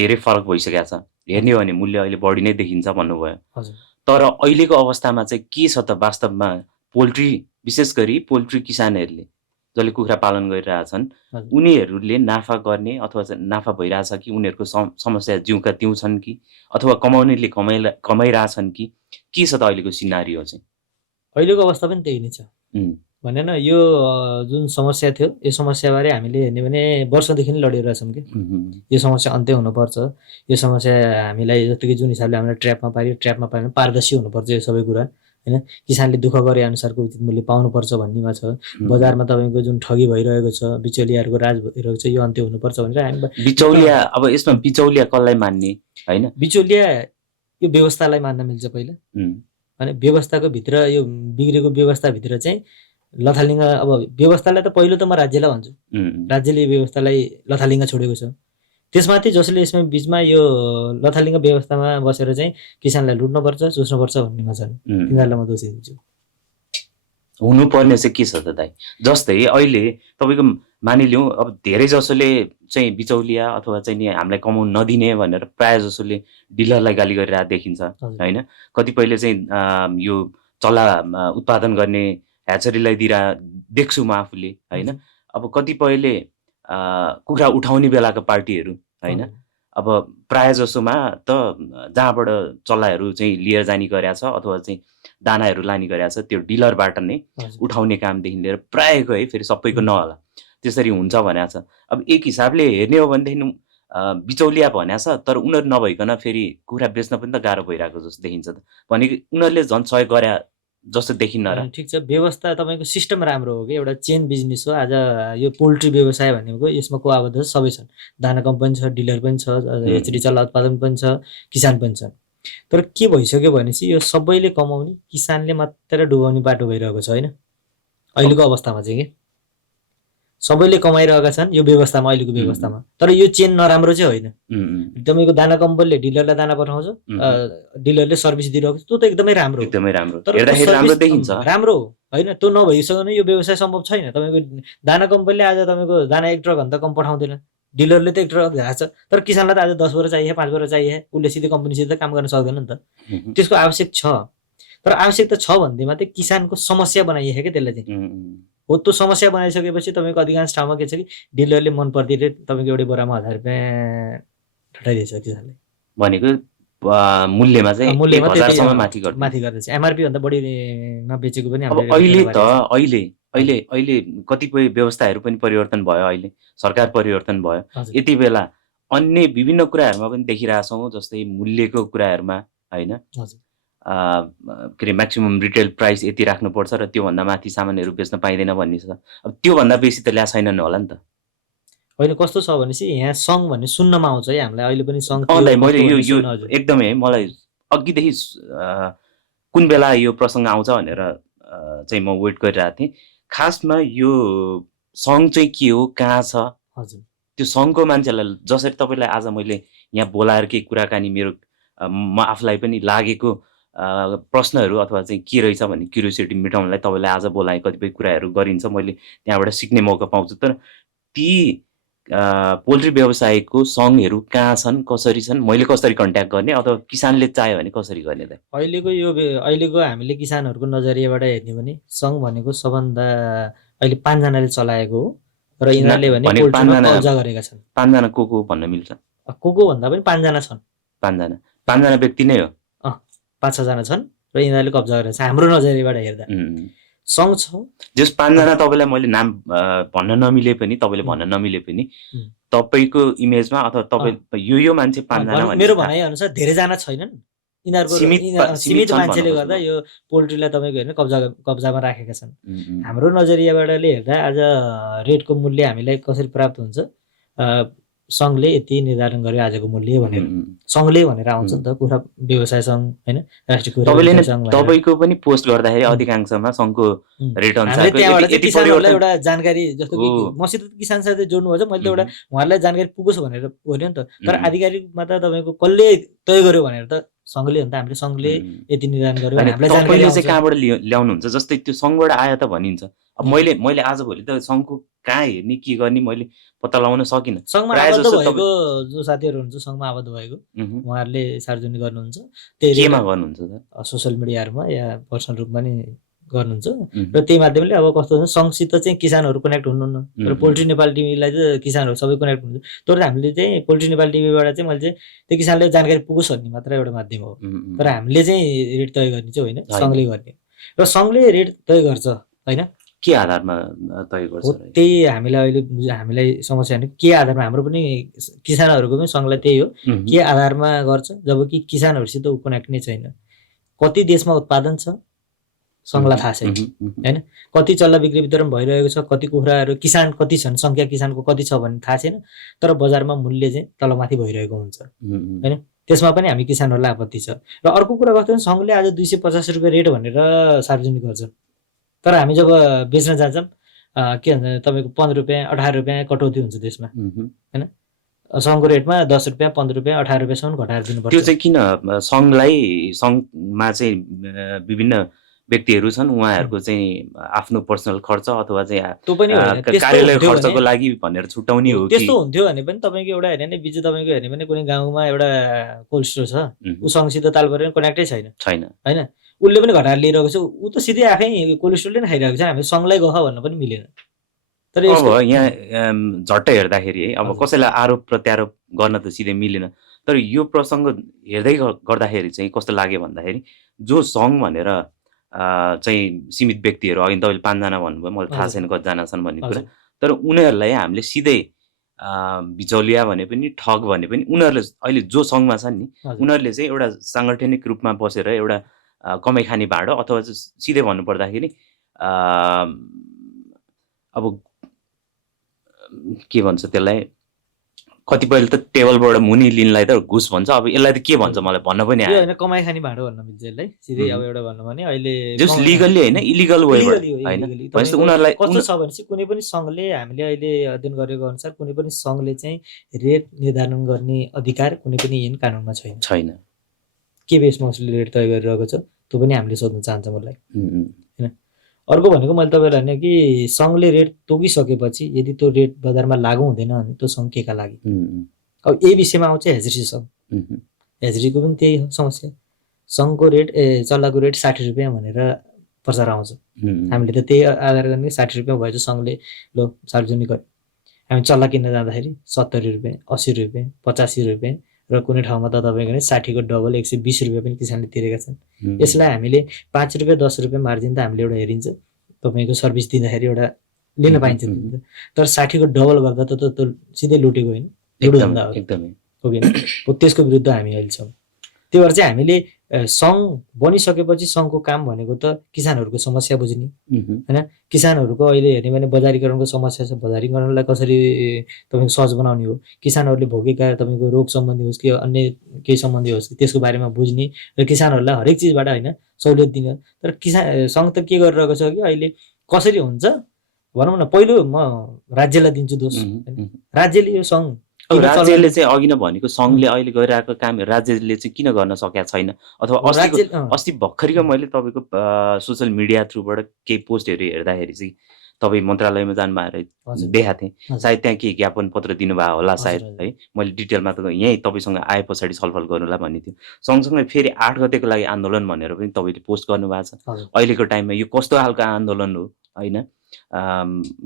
धेरै फरक भइसकेको छ। हेर्ने हो भने मूल्य अहिले बढी नै देखिन्छ भन्नुभयो। तर अहिलेको अवस्थामा चाहिँ के छ त वास्तवमा पोल्ट्री, विशेष गरी पोल्ट्री किसानहरूले जसले कुखुरा पालन गरिरहेछन् उनीहरूले नाफा गर्ने अथवा नाफा भइरहेछ कि उनीहरूको समस्या जिउका तिउ छन् कि अथवा कमाउनेले कमाइरहेछन् कि के छ त अहिलेको सिनारियो चाहिँ? अहिलेको अवस्था पनि त्यही नै छ भनेन। यो जुन समस्या थियो यो समस्याबारे हामीले हेर्ने भने वर्षदेखि नै लडिरहेछौँ कि यो समस्या अन्त्य हुनुपर्छ। यो समस्या हामीलाई जस्तो कि जुन हिसाबले हामीलाई ट्र्यापमा पार्यो पार्दर्शी हुनुपर्छ यो सबै कुरा होइन, किसानले दुःख गरे अनुसारको उचित मूल्य पाउनुपर्छ भन्नेमा छ। बजारमा तपाईँको जुन ठगी भइरहेको छ, बिचौलियाहरूको राज भइरहेको छ, यो अन्त्य हुनुपर्छ भनेर हामी बिचौलिया, अब यसमा बिचौलिया कसलाई मान्ने होइन? बिचौलिया यो व्यवस्थालाई मान्न मिल्छ पहिला, होइन, व्यवस्थाको भित्र यो बिग्रेको व्यवस्थाभित्र चाहिँ लथालिङ्ग, अब व्यवस्थालाई त पहिलो त म राज्यलाई भन्छु, राज्यले व्यवस्थालाई लथालिङ्ग छोडेको छ। त्यसमाथि जसले यसमा बिचमा यो लथालिङ्ग व्यवस्थामा बसेर चाहिँ किसानलाई लुट्नुपर्छ, चुस्नुपर्छ भन्नेमा छन्, तिनीहरूलाई म दोषी दिन्छु। हुनुपर्ने चाहिँ के छ त दाइ? जस्तै अहिले तपाईँको मानिलिउँ, अब धेरै जसोले चाहिँ बिचौलिया अथवा चाहिँ नि हामीलाई कमाउन नदिने भनेर प्रायः जसोले डिलरलाई गाली गरिरहेको देखिन्छ होइन? कतिपयले चाहिँ यो चल्ला उत्पादन गर्ने ह्याचरीलाई देख्छु म आफूले होइन? अब कतिपयले कुखुरा उठाउने बेलाको पार्टीहरू होइन, अब प्रायः जसोमा त जहाँबाट चल्लाहरू चाहिँ लिएर जाने गरेछ अथवा चाहिँ दानाहरू लाने गरेछ त्यो डिलरबाट नै उठाउने कामदेखि लिएर प्रायःको है, फेरि सबैको नहोला, त्यसरी हुन्छ भनेको छ। अब एक हिसाबले हेर्ने हो भनेदेखि बिचौलिया भनेको छ, तर उनीहरू नभइकन फेरि कुखुरा बेच्न पनि त गाह्रो भइरहेको जस्तो देखिन्छ त, भनेको उनीहरूले झन् सहयोग गरे जस्तो देखिन्न र? ठिक छ, व्यवस्था तपाईँको सिस्टम राम्रो हो कि एउटा चेन बिजनेस हो। आज यो पोल्ट्री व्यवसाय भनेको यसमा को आबद्ध छ? सबै छन्, दाना कम्पनी छ, डिलर पनि छ, हेचरी चल्ला उत्पादन पनि छ, किसान पनि छ। तर के भइसक्यो भनेपछि यो सबैले कमाउने, किसानले मात्र डुबाउने बाटो भइरहेको छ होइन अहिलेको अवस्थामा चाहिँ के सबैले कमाइरहेका छन् यो व्यवस्थामा, अहिलेको व्यवस्थामा। तर यो चेन नराम्रो चाहिँ होइन। तपाईँको दाना कम्पनीले डिलरलाई दाना पठाउँछ, डिलरले सर्भिस दिइरहेको छ, त्यो त एकदमै राम्रो, एकदमै राम्रो, तर राम्रो देखिन्छ, राम्रो होइन। त्यो नभइसक्यो यो व्यवसाय सम्भव छैन। तपाईँको दाना कम्पनीले आज तपाईँको दाना 1 ट्रक भन्दा कम पठाउँदैन, डिलरले त 1 ट्रक दिएको छ, तर किसानलाई त आज 10 बोरा चाहिए, 5 बोरा चाहिए, उसले सिधै कम्पनीसित काम गर्न सक्दैन नि त। त्यसको आवश्यक छ, तर आवश्यकता छ भन्दैमा चाहिँ किसानको समस्या बनाइएको क्या त्यसलाई चाहिँ हो। त्यो समस्या बनाइसकेपछि तपाईँको अधिकांश ठाउँमा के छ कि डिलरले मन पर्दिले तपाईँको एउटै बोरामा 1000 रुपियाँ ठटाइदिएछ किसानले, भनेको मूल्यमा चाहिँ 1000 माथि गर्दैछ, एमआरपी भन्दा बढीमा बेचेको पनि। अहिले कतिपय व्यवस्थाहरू पनि परिवर्तन भयो, अहिले सरकार परिवर्तन भयो, यति बेला अन्य विभिन्न कुराहरूमा पनि देखिरहेछौँ, जस्तै मूल्यको कुराहरूमा होइन, के अरे म्याक्सिमम रिटेल प्राइस यति राख्नुपर्छ र त्योभन्दा माथि सामानहरू बेच्न पाइँदैन भन्ने छ। अब त्योभन्दा बेसी त ल्या छैनन् होला नि त? होइन, कस्तो छ भनेपछि यहाँ सङ्घ भन्ने सुन्नमा आउँछ है हामीलाई, अहिले पनि सङ्घ। मैले यो एकदमै है, मलाई अघिदेखि कुन बेला यो प्रसङ्ग आउँछ भनेर चाहिँ म वेट गरिरहेको थिएँ। खासमा यो सङ्घ चाहिँ के हो, कहाँ छ? हजुर, त्यो सङ्घको मान्छेलाई जसरी तपाईँलाई आज मैले यहाँ बोलाएर केही कुराकानी मेरो म आफूलाई पनि लागेको प्रश्नहरू अथवा चाहिँ के रहेछ भन्ने क्युरियोसिटी मेटाउनलाई तपाईँलाई आज बोलाएँ, कतिपय कुराहरू गरिन्छ, मैले त्यहाँबाट सिक्ने मौका पाउँछु। तर ती पोल्ट्री व्यवसायको सङ्घहरू कहाँ छन्, कसरी छन्, मैले कसरी कन्ट्याक्ट गर्ने, अथवा किसानले चाह्यो भने कसरी गर्ने त? अहिलेको हामीले किसानहरूको नजरियाबाट हेर्ने भने सङ्घ भनेको सबभन्दा अहिले 5 जनाले चलाएको हो र यिनीहरूले भने पोल्ट्रीमा कब्जा गरेका छन्। 5 जना को भन्न मिल्छ? को भन्दा पनि 5 जना छन्। 5 जना व्यक्ति नै हो? 5-6 जना छन् र यिनीहरूले कब्जा गरेका छन् हाम्रो नजरियाबाट हेर्दा। सङ्घ छ जस 5 जना तपाईँलाई मैले नाम भन्न नमिले पनि, तपाईँले भन्न नमिले पनि तपाईँको इमेजमा अथवा तपाईँ यो मान्छे 5 जना भन्ने मेरो भनाइ अनुसार धेरै जना छैनन्। यिनीहरूको सीमित मान्छेले गर्दा यो पोल्ट्रीलाई तपाईँको हेर्नु कब्जामा राखेका छन्। हाम्रो नजरियाबाट हेर्दा आज रेटको मूल्य हामीलाई कसरी प्राप्त हुन्छ, सङ्घले यति निर्धारण गर्यो आजको मूल्य भनेर, सङ्घले भनेर आउँछ नि त, कुखुरा व्यवसाय सङ्घ होइन, राष्ट्रिय कुखुरा व्यवसाय सङ्घ। तपाईँको पनि पोस्ट गर्दाखेरि अधिकांशमा सङ्घको रेट अनुसारको किसानहरूलाई एउटा जानकारी, जस्तो कि मसित किसान साथै जोड्नु भएछ, मैले त एउटा उहाँहरूलाई जानकारी पुगोस् भनेर भन्यो नि त। तर आधिकारिकमा त तपाईँको कसले तय गर्यो भनेर त सङ्घले हो नि त, हामीले सङ्घले यति निर्धारण गर्यो हामीलाई जानकारी चाहिँ कहाँबाट ल्याउनुहुन्छ? जस्तै त्यो सङ्घबाट आयो त भनिन्छ। अब मैले आजभोलि त सङ्घको कहाँ हेर्ने के गर्ने मैले पत्ता लगाउन सकिनँ। सङ्घमा आबद्ध भएको जो साथीहरू हुनुहुन्छ सङ्घमा आबद्ध भएको उहाँहरूले सार्वजनिक गर्नुहुन्छ, केमा गर्नुहुन्छ त? सोसियल मिडियाहरूमा या पर्सनल रूपमा नि गर्नुहुन्छ र त्यही माध्यमले अब कस्तो हुन्छ सङ्घसित चाहिँ किसानहरू कनेक्ट हुनुहुन्न र पोल्ट्री नेपाल टिभीलाई चाहिँ किसानहरू सबै कनेक्ट हुनुहुन्छ। तर हामीले चाहिँ पोल्ट्री नेपाल टिभीबाट चाहिँ मैले चाहिँ त्यो किसानले जानकारी पुगोस् भन्ने मात्र एउटा माध्यम हो। तर हामीले चाहिँ रेट तय गर्ने चाहिँ होइन, सङ्घले गर्ने। र सङ्घले रेट तय गर्छ होइन, के आधारमा तय गर्छ? त्यही हामीलाई समस्या होइन, के आधारमा? हाम्रो पनि किसानहरूको पनि सङ्घलाई त्यही हो, के आधारमा गर्छ? जब कि किसानहरूसित कनेक्ट नै छैन। कति देशमा उत्पादन छ, सङ्घलाई थाहा छैन होइन, कति चल्ला बिक्री वितरण भइरहेको छ, कति कुखुराहरू किसान कति छन्, सङ्ख्या किसानको कति छ भन्ने थाहा छैन, तर बजारमा मूल्य चाहिँ तलमाथि भइरहेको हुन्छ होइन, त्यसमा पनि हामी किसानहरूलाई आपत्ति छ। र अर्को कुरा कस्तो भने सङ्घले आज 250 रुपियाँ रेट भनेर सार्वजनिक गर्छ, तर हामी जब बेच्न जान्छौँ के भन्छ तपाईँको 15 रुपियाँ 18 रुपियाँ कटौती हुन्छ त्यसमा होइन, सङ्घको रेटमा 10 रुपियाँ 15 रुपियाँ 18 रुपियाँसम्म घटाएर दिनुपर्छ। त्यो चाहिँ किन सङ्घमा चाहिँ विभिन्न व्यक्तिहरू छन्, उहाँहरूको चाहिँ आफ्नो पर्सनल खर्च अथवा चाहिँ त्यो पनि कार्यालय खर्चको लागि भनेर छुट्याउने हो कि? त्यस्तो हुन्थ्यो भने पनि तपाईँको एउटा हेर्ने नि बिजु तपाईँको हेर्ने भने कुनै गाउँमा एउटा कोल्ड स्टोर छ, ऊ सङ्घसित ताल परेर कनेक्टै छैन होइन, उसले पनि घटाएर लिइरहेको छ, ऊ त सिधै आफै कोल्ड स्टोरले नै खाइरहेको छ, हामी सङ्घलाई गह भन्न पनि मिलेन। तर अब यहाँ झट्टै हेर्दाखेरि है, अब कसैलाई आरोप प्रत्यारोप गर्न त सिधै मिलेन, तर यो प्रसङ्ग हेर्दै गर्दाखेरि चाहिँ कस्तो लाग्यो भन्दाखेरि जो सङ्घ भनेर चाहिँ सीमित व्यक्तिहरू, अघि तपाईँले 5 जना भन्नुभयो, मलाई थाहा छैन कतिजना छन् भन्ने कुरा, तर उनीहरूलाई हामीले सिधै बिचौलिया भने पनि ठग भने पनि उनीहरूले अहिले जो सङ्घमा छन् नि उनीहरूले चाहिँ एउटा साङ्गठनिक रूपमा बसेर एउटा कमाइ खाने भाँडो अथवा सिधै भन्नुपर्दाखेरि अब के भन्छ त्यसलाई, कतिपयले त टेबलबाट मुनि लिनलाई त घुस भन्छ, अब यसलाई त के भन्छ मलाई भन्न पनि आयो होइन, कमाइ खाने भाँडो भन्न मिल्छ यसलाई सिधै। अब एउटा भन्नु भने अहिले जस्ट लिगल्ली होइन, इलिगल वेबाट होइन, भनेपछि उनीहरूलाई कस्तो छ भने चाहिँ कुनै पनि सङ्घले, हामीले अहिले अध्ययन गरेको अनुसार कुनै पनि सङ्घले चाहिँ रेट निर्धारण गर्ने अधिकार कुनै पनि ऐन कानुनमा छैन। के बेसमा उसले रेट तय गरिरहेको छ त्यो पनि हामीले सोध्न चाहन्छौँ उसलाई होइन। अर्को भनेको मैले तपाईँलाई भने कि सङ्घले रेट तोकिसकेपछि यदि त्यो रेट बजारमा लागु हुँदैन भने त्यो सङ्घ केका लागि। अब यही विषयमा आउँछ हेजरी सङ्घ, हेजरीको पनि त्यही हो समस्या, सङ्घको रेट चल्लाको रेट 60 रुपियाँ भनेर प्रचार आउँछ, हामीले त त्यही आधार गर्ने 60 रुपियाँ भएछ सङ्घले लो सार्वजनिक गर्यो, हामी चल्ला किन्न जाँदाखेरि 70 रुपियाँ 80 रुपियाँ 85 रुपियाँ र कुनै ठाउँमा त तपाईँको 60 को डबल 120 रुपियाँ पनि किसानले तिरेका छन्। यसलाई हामीले 5 रुपियाँ 10 रुपियाँ मार्जिन त हामीले एउटा हेरिन्छ, तपाईँको सर्भिस दिँदाखेरि एउटा लिन पाइन्छ, तर 60 को डबल गर्दा त त्यो सिधै लुटेको होइन, लुटभन्दा हो कि त्यसको विरुद्ध हामी अहिले छौँ। त्यही भएर चाहिँ हामीले सङ्घ बनिसकेपछि सङ्घको काम भनेको त किसानहरूको समस्या बुझ्ने होइन, किसानहरूको अहिले हेर्ने भने बजारीकरणको समस्या छ, बजारीकरणलाई कसरी तपाईँको सहज बनाउने हो, किसानहरूले भोगेका तपाईँको रोग सम्बन्धी होस् कि अन्य केही सम्बन्धी होस् कि त्यसको बारेमा बुझ्ने र किसानहरूलाई हरेक चिजबाट होइन सहुलियत दिन। तर सङ्घ त के गरिरहेको छ कि अहिले कसरी हुन्छ भनौँ न, पहिलो म राज्यलाई दिन्छु दोष, राज्यले यो सङ्घ राज्यले चाहिँ अघि नै भनेको सङ्घले अहिले गरिरहेको काम राज्यले चाहिँ किन गर्न सकेका छैन, अथवा अस्ति भर्खरको मैले तपाईँको सोसियल मिडिया थ्रुबाट केही पोस्टहरू हेर्दाखेरि चाहिँ तपाईँ मन्त्रालयमा जानुभएको देखाएको थिएँ, सायद त्यहाँ केही ज्ञापन पत्र दिनुभएको होला सायद है, मैले डिटेलमा त यहीँ तपाईँसँग आए पछाडि छलफल गर्नुलाई भन्ने थियो। सँगसँगै फेरि 8 गतेको लागि आन्दोलन भनेर पनि तपाईँले पोस्ट गर्नुभएको छ। अहिलेको टाइममा यो कस्तो खालको आन्दोलन हो होइन,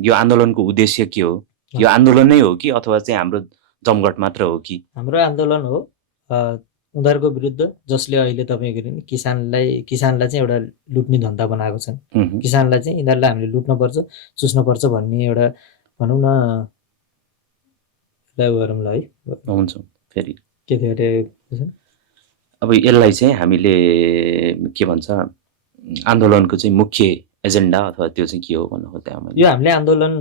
यो आन्दोलनको उद्देश्य के हो, यो आन्दोलन नै हो कि अथवा चाहिँ हाम्रो जमघट मात्र हो कि? हाम्रो आन्दोलन हो उनीहरूको विरुद्ध जसले अहिले तपाईँको किसानलाई चाहिँ एउटा लुट्ने धन्दा बनाएको छन्, किसानलाई चाहिँ यिनीहरूलाई हामीले लुट्नुपर्छ चुस्नुपर्छ भन्ने एउटा भनौँ न गरौँला है। हुन्छ फेरि के थियो अरे, अब यसलाई चाहिँ हामीले के भन्छ आन्दोलनको चाहिँ मुख्य एजेन्डा अथवा त्यो चाहिँ के हो भन्नु खोज्दै मैले। यो हामीले आन्दोलन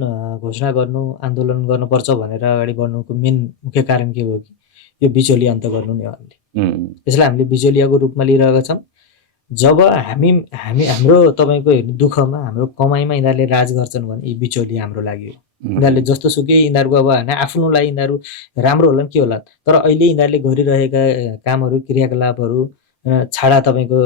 घोषणा गर्नु, आन्दोलन गर्नुपर्छ भनेर अगाडि बढ्नुको मेन मुख्य कारण के हो कि यो बिचौलिया अन्त गर्नु नि हो। हामीले यसलाई हामीले बिचौलियाको रूपमा लिइरहेका छौँ। जब हाम्रो तपाईँको दुःखमा हाम्रो कमाइमा यिनीहरूले राज गर्छन् भने यी बिचौलिया हाम्रो लागि हो। यिनीहरूले जस्तो सुकै यिनीहरूको अब होइन आफ्नो लागि यिनीहरू राम्रो होला के होला, तर अहिले यिनीहरूले गरिरहेका कामहरू क्रियाकलापहरू छाडा तपाईँको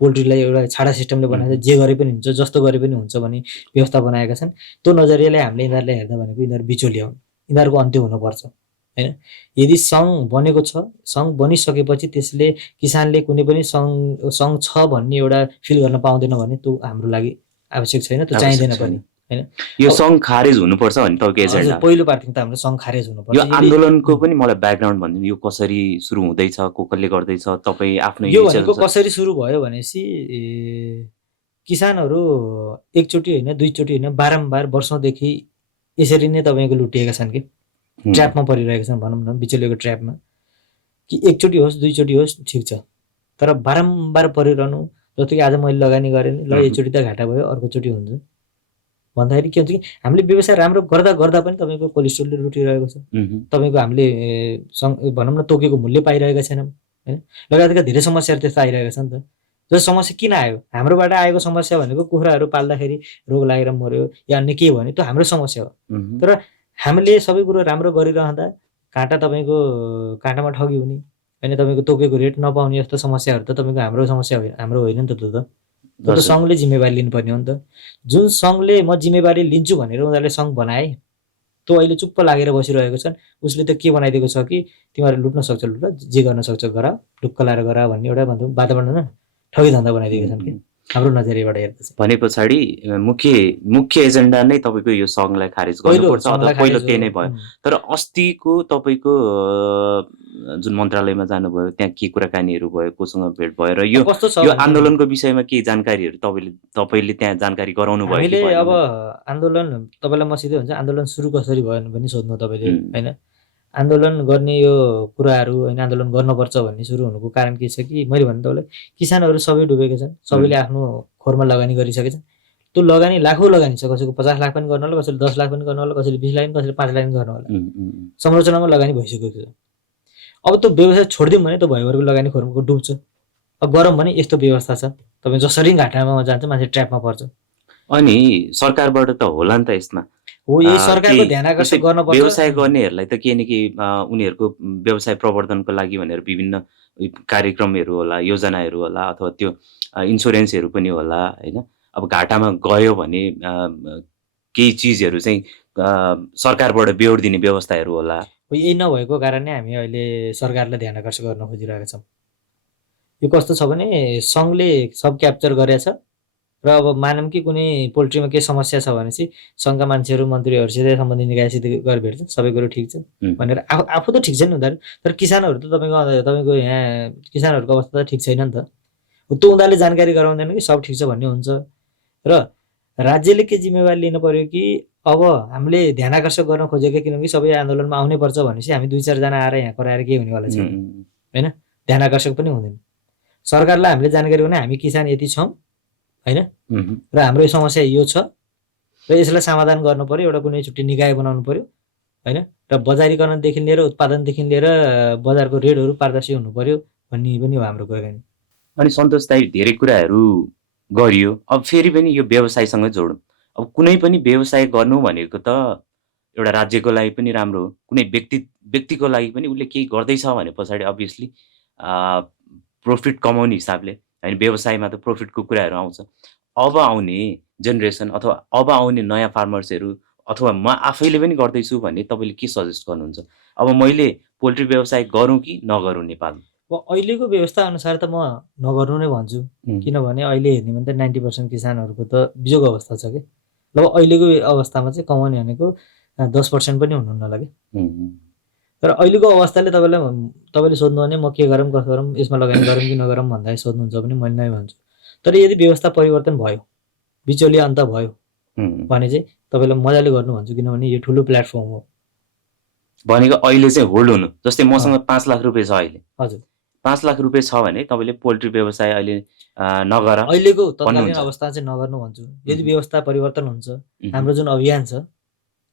पोल्ट्रीलाई एउटा छाडा सिस्टमले बनाएर जे गरे पनि हुन्छ जस्तो गरे पनि हुन्छ भन्ने व्यवस्था बनाएका छन्। त्यो नजरियाले हामीले यिनीहरूलाई हेर्दा भनेको यिनीहरू बिचौलिया हुन्, यिनीहरूको अन्त्य हुनुपर्छ होइन। यदि सङ्घ बनेको छ, सङ्घ बनिसकेपछि त्यसले किसानले कुनै पनि सङ्घ छ भन्ने एउटा फिल गर्न पाउँदैन भने त्यो हाम्रो लागि आवश्यक छैन, त्यो चाहिँदैन पनि होइन। यो सङ्घ खारेज हुनुपर्छ भन्ने तपाईँको एजेन्डा पहिलो प्राथमिकता हाम्रो सङ्घ खारेज हुनुपर्छ। यो आन्दोलनको पनि मलाई ब्याकग्राउन्ड भनिदिनु, यो कसरी सुरु हुँदैछ, कसले गर्दैछ, तपाईँ आफ्नो यो भनेको कसरी सुरु भयो भनेपछि किसानहरू एकचोटि होइन दुईचोटि होइन बारम्बार वर्षौँदेखि यसरी नै तपाईँको लुटिएका छन् कि ट्र्यापमा परिरहेका छन् भनौँ न, बिचौलियाको ट्र्यापमा। कि एकचोटि होस् दुईचोटि होस् ठिक छ, तर बारम्बार परिरहनु जस्तो कि आज मैले लगानी गरेँ नि, ल एकचोटि त घाटा भयो, अर्कोचोटि हुन्छ भन्दाखेरि के हुन्छ कि हामीले व्यवसाय राम्रो गर्दा गर्दा पनि तपाईँको कोलेस्ट्रोलले लुटिरहेको छ, तपाईँको हामीले भनौँ न तोकेको मूल्य पाइरहेका छैनौँ होइन, लगायतका धेरै समस्याहरू त्यस्तो आइरहेको छ नि त। जो समस्या किन आयो, हाम्रोबाट आएको समस्या भनेको कुखुराहरू पाल्दाखेरि रोग लागेर मर्यो या अन्य के भन्यो त्यो हाम्रो समस्या हो। तर हामीले सबै कुरो राम्रो गरिरहँदा काँटा तपाईँको काँटामा ठगी हुने होइन, तपाईँको तोकेको रेट नपाउने जस्तो समस्याहरू त तपाईँको हाम्रो समस्या होइन, हाम्रो होइन नि त त्यो त। त्यो त सङ्घले जिम्मेवारी लिनुपर्ने हो नि त। जुन सङ्घले म जिम्मेवारी लिन्छु भनेर उनीहरूले सङ्घ बनाए, त्यो अहिले चुप्प लागेर बसिरहेको छन्। उसले त के बनाइदिएको छ कि तिमीहरू लुट्न सक्छ लुट, जे गर्न सक्छ गर, ढुक्क लाएर गर भन्ने एउटा वातावरण ठगी धन्दा बनाइदिएका छन् कि हाम्रो नजरियाबाट हेर्दा चाहिँ। भने पछाडि मुख्य एजेन्डा नै तपाईँको यो सङ्घलाई खारेज गर्नुपर्छ अथवा पहिलो त्यही नै भयो। तर अस्तिको तपाईँको जुन मन्त्रालयमा जानुभयो त्यहाँ के कुराकानीहरू भयो, कोसँग भेट भयो र यो आन्दोलनको विषयमा केही जानकारीहरू तपाईँले त्यहाँ जानकारी गराउनु भयो? हामीले अब आन्दोलन तपाईँलाई मसितै हुन्छ, आन्दोलन सुरु कसरी भयो भने सोध्नु तपाईँले होइन। आन्दोलन गर्ने यो कुराहरू होइन, आन्दोलन गर्नुपर्छ भन्ने सुरु हुनुको कारण के छ कि मैले भने तपाईँलाई किसानहरू सबै डुबेका छन्, सबैले आफ्नो खोरमा लगानी गरिसकेका छन्। त्यो लगानी लाखौँ लगानी छ, कसैको 50 लाख पनि गर्न होला, कसैले 10 लाख पनि गर्न होला, कसैले 20 लाख, कसैले 5 लाख पनि गर्न होला, संरचनामा लगानी भइसकेको छ। अब त्यो व्यवसाय छोडिदिउँ भने त्यो भइगएको लगानी खोरमको डुब्छ। अब गरौँ भने यस्तो व्यवस्था छ, तपाईँ जसरी घाटामा जान्छ मान्छे ट्र्यापमा पर्छ। अनि सरकारबाट त होला नि त यसमा हो, यही सरकारको ध्यान आकर्षण गर्नुपर्छ। व्यवसाय गर्नेहरूलाई त केही न केही उनीहरूको व्यवसाय प्रवर्धनको लागि भनेर विभिन्न कार्यक्रमहरू होला, योजनाहरू होला, अथवा त्यो इन्सुरेन्सहरू पनि होला होइन। अब घाटामा गयो भने केही चिजहरू चाहिँ सरकारबाट बेहोर दिने व्यवस्थाहरू होला। यही नभएको कारणले हामी अहिले सरकारलाई ध्यान आकर्षण गर्न खोजिरहेका छौँ। यो कस्तो छ भने सङ्घले सब क्याप्चर गरेछ र अब मानौँ कि कुनै पोल्ट्रीमा केही समस्या छ भनेपछि सङ्घका मान्छेहरू मन्त्रीहरूसित सम्बन्धित निकायसित गएर भेट्छ, सबै कुरो ठिक छ भनेर आफू त ठिक छैन उनीहरू, तर किसानहरू त तपाईँको यहाँ किसानहरूको अवस्था त ठिक छैन नि त। त्यो उनीहरूले जानकारी गराउँदैन कि सब ठिक छ भन्ने हुन्छ। र राज्यले के जिम्मेवारी लिनु पर्यो कि अब हामीले ध्यान आकर्षण गर्न खोजेको, किनकि सबै आन्दोलनमा आउनै पर्छ भनेपछि हामी 2-4 जना आएर यहाँ कराएर केही हुनेवाला छैन होइन, ध्यान आकर्षक पनि हुँदैन। सरकारलाई हामीले जानकारी गर्ने हामी किसान यति छौँ होइन, र हाम्रो यो समस्या यो छ र यसलाई समाधान गर्नु पर्यो, एउटा कुनै छुट्टी निकाय बनाउनु पर्यो होइन, र बजारीकरणदेखि लिएर उत्पादनदेखि लिएर बजारको रेटहरू पारदर्शी हुनु पर्यो भन्ने पनि हो हाम्रो कुराकानी। अनि सन्तोष दाइ, धेरै कुराहरू गरियो, अब फेरि पनि यो व्यवसायसँगै जोडौँ। अब कुनै पनि व्यवसाय गर्नु भनेको त एउटा राज्यको लागि पनि राम्रो हो, कुनै व्यक्तिको लागि पनि उसले केही गर्दैछ भने पछाडि अभियसली प्रफिट कमाउने हिसाबले होइन, व्यवसायमा त प्रफिटको कुराहरू आउँछ। अब आउने जेनेरेसन अथवा अब आउने नयाँ फार्मर्सहरू अथवा म आफैले पनि गर्दैछु भने तपाईँले के सजेस्ट गर्नुहुन्छ? अब मैले पोल्ट्री व्यवसाय गरौँ कि नगरौँ नेपालमा? अहिलेको व्यवस्था अनुसार त म नगर्नु नै भन्छु, किनभने अहिले हेर्ने भने त 90% किसानहरूको त बिजोग अवस्था छ कि। ल अहिलेको अवस्थामा चाहिँ कमाउने भनेको 10% पनि हुनु नलागे। तर अहिलेको अवस्थाले तपाईँले सोध्नु भने म के गरौँ कसो गरौँ, यसमा लगानी गरौँ कि नगरौँ भन्दा सोध्नुहुन्छ भने मैले नै भन्छु। तर यदि व्यवस्था परिवर्तन भयो, बिचौलिया अन्त भयो भने चाहिँ तपाईँलाई मजाले गर्नु भन्छु, किनभने यो ठुलो प्लेटफर्म हो। भनेको अहिले चाहिँ होल्ड हुनु, जस्तै मसँग 5 लाख रुपियाँ छ अहिले, हजुर 5 लाख रुपियाँ छ भने तपाईँले पोल्ट्री व्यवसाय अहिले नगर, अहिलेको तत्कालीन अवस्था चाहिँ नगर्नु भन्छु। यदि व्यवस्था परिवर्तन हुन्छ, हाम्रो जुन अभियान छ,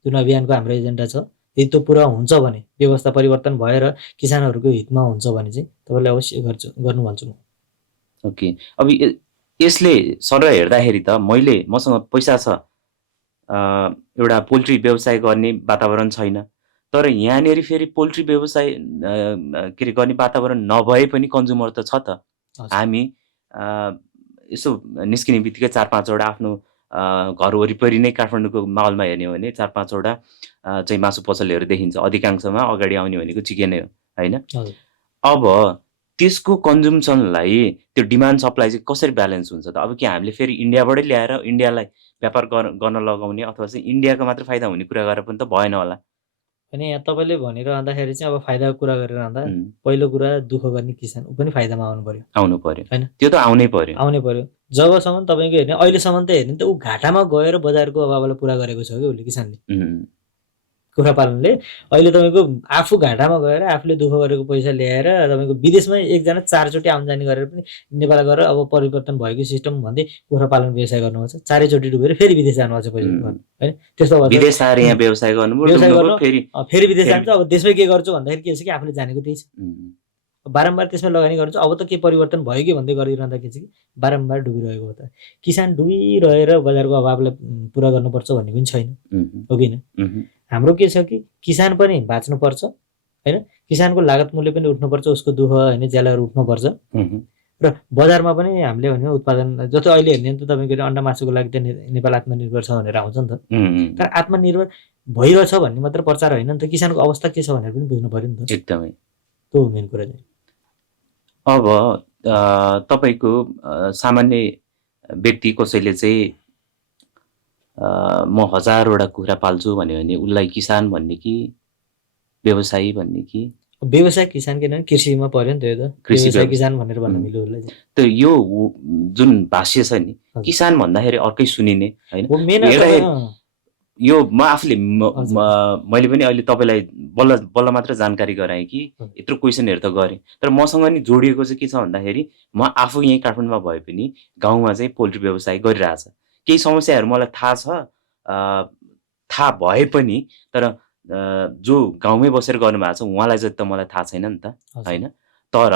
जुन अभियानको हाम्रो एजेन्डा छ, यदि त्यो पुरा हुन्छ भने, व्यवस्था परिवर्तन भएर किसानहरूको हितमा हुन्छ भने चाहिँ तपाईँले अवश्य गर्नु भन्छु म। ओके, अब यसले सर हेर्दाखेरि त मसँग पैसा छ, एउटा पोल्ट्री व्यवसाय गर्ने वातावरण छैन, तर यहाँनिर फेरि पोल्ट्री व्यवसाय के अरे गर्ने वातावरण नभए पनि कन्ज्युमर त छ त। हामी यसो निस्किने बित्तिकै 4-5 वटा आफ्नो घर वरिपरि नै काठमाडौँको माहौलमा हेर्ने हो भने 4-5 वटा चाहिँ मासु पसलहरू देखिन्छ, अधिकांशमा अगाडि आउने भनेको चिकन हो होइन। अब त्यसको कन्ज्युम्सनलाई त्यो डिमान्ड सप्लाई चाहिँ कसरी ब्यालेन्स हुन्छ त? अब के हामीले फेरि इन्डियाबाटै ल्याएर इन्डियालाई व्यापार गर्न लगाउने अथवा चाहिँ इन्डियाको मात्र फाइदा हुने कुरा गरेर पनि त भएन होला। अनि यहाँ तपाईँले भनिरहँदाखेरि चाहिँ अब फाइदाको कुरा गरिरहँदा पहिलो कुरा दुःख गर्ने किसान ऊ पनि फाइदामा आउनु पर्यो होइन, त्यो त आउनै पर्यो। जबसम्म तपाईँको हेर्ने अहिलेसम्म त हेर्ने त ऊ घाटामा गएर बजारको अभावलाई पुरा गरेको छ कि उसले, किसानले कुखुरा पालनले अहिले तपाईँको आफू घाटामा गएर आफूले दुःख गरेको पैसा ल्याएर तपाईँको विदेशमा एकजना 4 चोटि आमदानी गरेर पनि नेपाल गएर अब परिवर्तन भएको सिस्टम भन्दै कुखुरा पालन व्यवसाय गर्नुभएको छ। 4 चोटि डुबेर फेरि विदेश जानुभएको छ पैसा गर्नु हैन। त्यस्तो अवस्था विदेश आएर यहाँ व्यवसाय गर्नुभयो, व्यवसाय डुब्नुभयो, गर्नु फेरि फेरि विदेश जान्छ। अब देशमै के गर्छु भन्दाखेरि के छ कि आफूले जानेको त्यही छ, बारम्बार त्यसमा लगानी गर्छु। अब त के परिवर्तन भयो कि भन्दै गरिरहँदा के छ कि बारम्बार डुबिरहेको हो। त किसान डुबिरहेर बजारको अभावलाई पुरा गर्नुपर्छ भन्ने पनि छैन, हो किन? हाम्रो के छ कि किसान पनि बाँच्नुपर्छ हैन, किसानको लागत मूल्य पनि उठ्नुपर्छ, उसको दुःख हैन ज्यालाहरू उठ्नुपर्छ। र बजारमा पनि हामीले भने उत्पादन जस्तो अहिले हेर्ने त तपाईँको अन्डा मासुको लागि त नेपाल आत्मनिर्भर छ भनेर आउँछ नि त। तर आत्मनिर्भर भइरहेछ भन्ने मात्र प्रचार होइन नि त, किसानको अवस्था के छ भनेर पनि बुझ्नु पर्यो नि त। एकदमै त्यो मेन कुरा चाहिँ। अब तपाईँको सामान्य व्यक्ति कसैले चाहिँ म 1000वटा कुखुरा पाल्छु भन्यो भने उसलाई किसान भन्ने कि व्यवसायी भन्ने कि? व्यवसाय किसान किनभने कृषिमा पर्यो नि त, यो त व्यवसाय किसान भनेर भन्न मिल्यो उसलाई। त यो जुन भाष्य छ नि किसान भन्दाखेरि अर्कै सुनिने हैन। यो म आफूले मैले पनि अहिले तपाईँलाई बल्ल मात्र जानकारी गराएँ कि यत्रो क्वेसनहरू त गरेँ, तर मसँग नि जोडिएको चाहिँ के छ भन्दाखेरि म आफू यहीँ काठमाडौँमा भए पनि गाउँमा चाहिँ पोल्ट्री व्यवसाय गरिरहेछ। केही समस्याहरू मलाई थाहा छ, थाहा भए पनि तर जो गाउँमै बसेर गर्नुभएको छ उहाँलाई चाहिँ त मलाई थाहा छैन नि त होइन। तर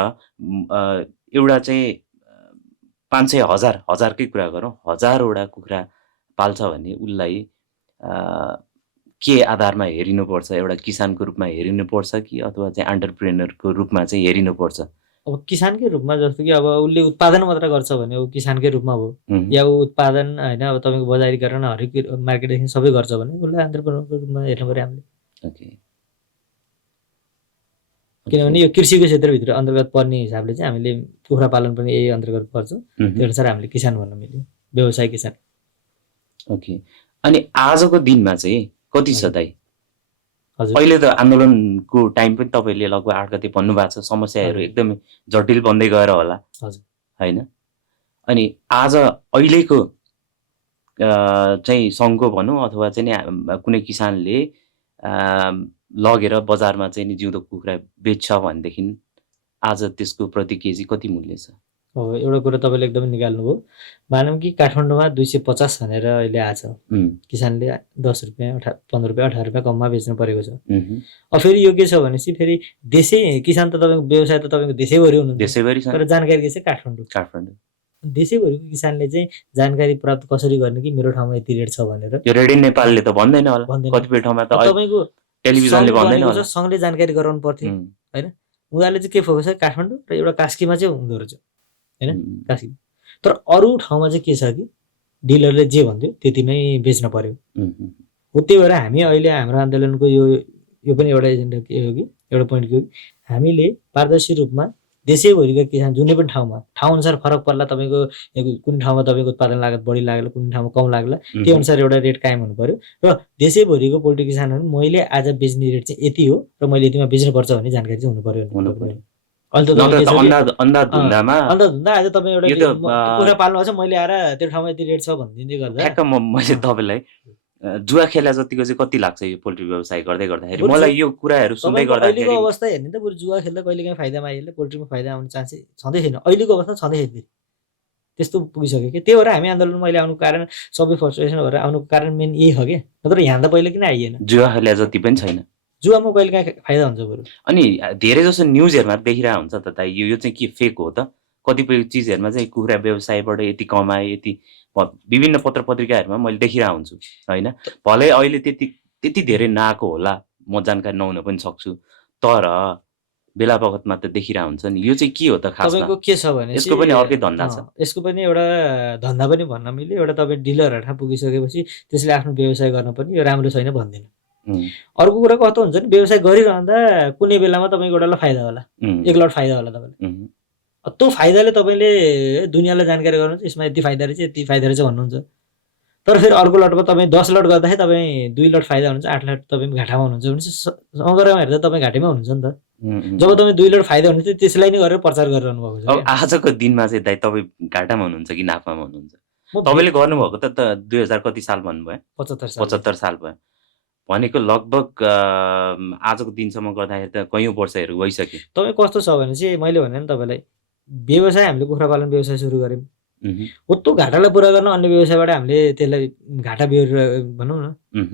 एउटा चाहिँ 500 1000 1000कै कुरा गरौँ, 1000वटा कुखुरा पाल्छ भने उसलाई के आधारमा हेरिनुपर्छ? एउटा किसानको रूपमा हेरिनुपर्छ कि अथवा चाहिँ एन्टरप्रेन्योरको रूपमा चाहिँ हेरिनुपर्छ? अब किसानकै रूपमा जस्तो कि अब उसले उत्पादन मात्र गर्छ भने ऊ किसानकै रूपमा हो, या ऊ उत्पादन होइन अब तपाईँको बजारीकरण हरेक मार्केटदेखि सबै गर्छ भने उसलाई एन्टरप्रेन्योरको रूपमा हेर्नु पर्यो हामीले। किनभने यो कृषिको क्षेत्रभित्र अन्तर्गत पर्ने हिसाबले चाहिँ हामीले कुखुरा पालन पनि यही अन्तर्गत पर्छ, त्यो अनुसार हामीले किसान भन्न मिल्यो, व्यवसाय किसान। ओके। अनि आजको दिनमा चाहिँ कति छ दाइ? अहिले त आन्दोलनको टाइम पनि तपाईँले लगभग 8 गते भन्नुभएको छ, समस्याहरू एकदमै जटिल बन्दै गएर होला होइन। अनि आज अहिलेको चाहिँ सङ्घको भनौँ अथवा चाहिँ नि कुनै किसानले लगेर बजारमा चाहिँ नि जिउँदो कुखुरा बेच्छ भनेदेखि आज त्यसको प्रति केजी कति मूल्य छ? एउटा कुरा तपाईँले एकदमै निकाल्नुभयो। मानौँ कि काठमाडौँमा 250 भनेर अहिले आछ, किसानले 10 रुपियाँ 15 रुपियाँ 18 रुपियाँ कममा बेच्नु परेको छ। अब फेरि यो के छ भनेपछि फेरि देशै किसान त तपाईँको व्यवसाय त तपाईँको देशैभरि हुनुहुन्छ, देशैभरि, तर जानकारी के छ काठमाडौँ। देशैभरिको किसानले चाहिँ जानकारी प्राप्त कसरी गर्ने कि मेरो ठाउँमा यति रेट छ भनेर? यो रेडी नेपालले त भन्दैन होला, कतिपय ठाउँमा त तपाईँको टेलिभिजनले भन्दैन होला, सङ्घले जानकारी गराउनु पर्थ्यो हैन। उनीहरूले चाहिँ के फोकस छ काठमाडौँ र एउटा कास्कीमा चाहिँ हुँदो रहेछ हैन, कास्की। तर अरू ठाउँमा चाहिँ के छ कि डिलरले जे भन्थ्यो त्यतिमै बेच्न पर्यो। हो त्यही भएर हामी अहिले हाम्रो आन्दोलनको यो पनि एउटा एजेन्डा के हो कि एउटा पोइन्ट के हो, हामीले पारदर्शी रूपमा देशैभरिका किसान जुनै पनि ठाउँमा ठाउँ अनुसार फरक पर्ला, तपाईँको कुन ठाउँमा तपाईँको उत्पादन लागत बढी लाग्ला, कुन ठाउँमा कम लाग्ला, त्यो अनुसार एउटा रेट कायम हुनु पर्यो। र देशैभरिको पोल्ट्री किसानहरू मैले आज बेच्ने रेट चाहिँ यति हो र मैले यतिमा बेच्नुपर्छ भन्ने जानकारी चाहिँ हुनु पर्यो। अन्धाधुन्दा आज तपाईँ एउटा कुखुरा पाल्नु छ मैले आएर त्यो ठाउँमा यति रेट छ भनिदिँदै गर्दा ठ्याक्क मैले तपाईँलाई जुवा खेला जतिको चाहिँ कति लाग्छ यो पोल्ट्री व्यवसाय गर्दै गर्दाखेरि? मलाई यो कुराहरू सुन्दै गर्दाखेरि अहिलेको अवस्था हेर्ने त बरु जुवा खेल्दा कहिलेकाहीँ फाइदामा आइहाल्छ, पोल्ट्रीमा फाइदा आउने चान्स छँदै छैन। अहिलेको अवस्था छँदै छैन, त्यस्तो पुगिसक्यो कि। त्यही भएर हामी आन्दोलनमा अहिले आउनुको कारण सबै फ्रस्ट्रेसन भएर आउनुको कारण मेन यही हो कि, नत्र यहाँ त पहिले किन आइएन? जुवा खेला जति पनि छैन, जुवामा कहिलेकाहीँ फाइदा हुन्छ बरु। अनि धेरै जसो न्युजहरूमा देखिरहेको हुन्छ त यो चाहिँ के फेक हो त? कतिपय चिजहरूमा चाहिँ कुखुरा व्यवसायबाट यति कमाए, यति विभिन्न पत्र पत्रिकाहरूमा मैले देखिरहेको हुन्छु होइन। भलै अहिले त्यति धेरै नआएको होला, म जानकारी नहुन पनि सक्छु, तर बेला बखतमा त देखिरहेको हुन्छ नि। यो चाहिँ के हो त खासमा? तपाईँको के छ भने यसको पनि अर्कै धन्दा छ। यसको पनि एउटा धन्दा पनि भन्न मिल्यो। एउटा तपाईँ डिलरहरूमा पुगिसकेपछि त्यसले आफ्नो व्यवसाय गर्न पनि यो राम्रो छैन भन्दैन। अर्को कुरा कस्तो हुन्छ नि, व्यवसाय गरिरहँदा कुनै बेलामा तपाईँको एउटा फाइदा होला, एक लट फाइदा होला तपाईँलाई। त्यो फाइदाले तपाईँले दुनियाँलाई जानकारी गर्नुहुन्छ यसमा यति फाइदा रहेछ यति फाइदा रहेछ भन्नुहुन्छ। तर फेरि अर्को लटमा तपाईँ 10 लट गर्दाखेरि तपाईँ 2 लट फाइदा हुनुहुन्छ, 8 लट तपाईँ घाटामा हुनुहुन्छ भने समग्रमा हेर्दा तपाईँ घाटैमा हुनुहुन्छ नि त। जब तपाईँ 2 लट फाइदा हुनुहुन्छ त्यसलाई नै गरेर प्रचार गरिरहनु भएको छ। अब आजको दिनमा चाहिँ दाइ तपाईँ घाटामा हुनुहुन्छ कि नाफामा हुनुहुन्छ? तपाईँले गर्नुभएको त 2000 कति साल भन्नुभयो? 75 साल भयो। भनेको लगभग आजको दिनसम्म गर्दाखेरि त कैयौँ वर्षहरू गइसक्यो। तपाईँ कस्तो छ भने चाहिँ मैले भने नि तपाईँलाई, व्यवसाय हामीले कुखुरा पालन व्यवसाय सुरु गऱ्यौँ। उतो घाटालाई पुरा गर्न अन्य व्यवसायबाट हामीले त्यसलाई घाटा बिहोरेर भनौँ न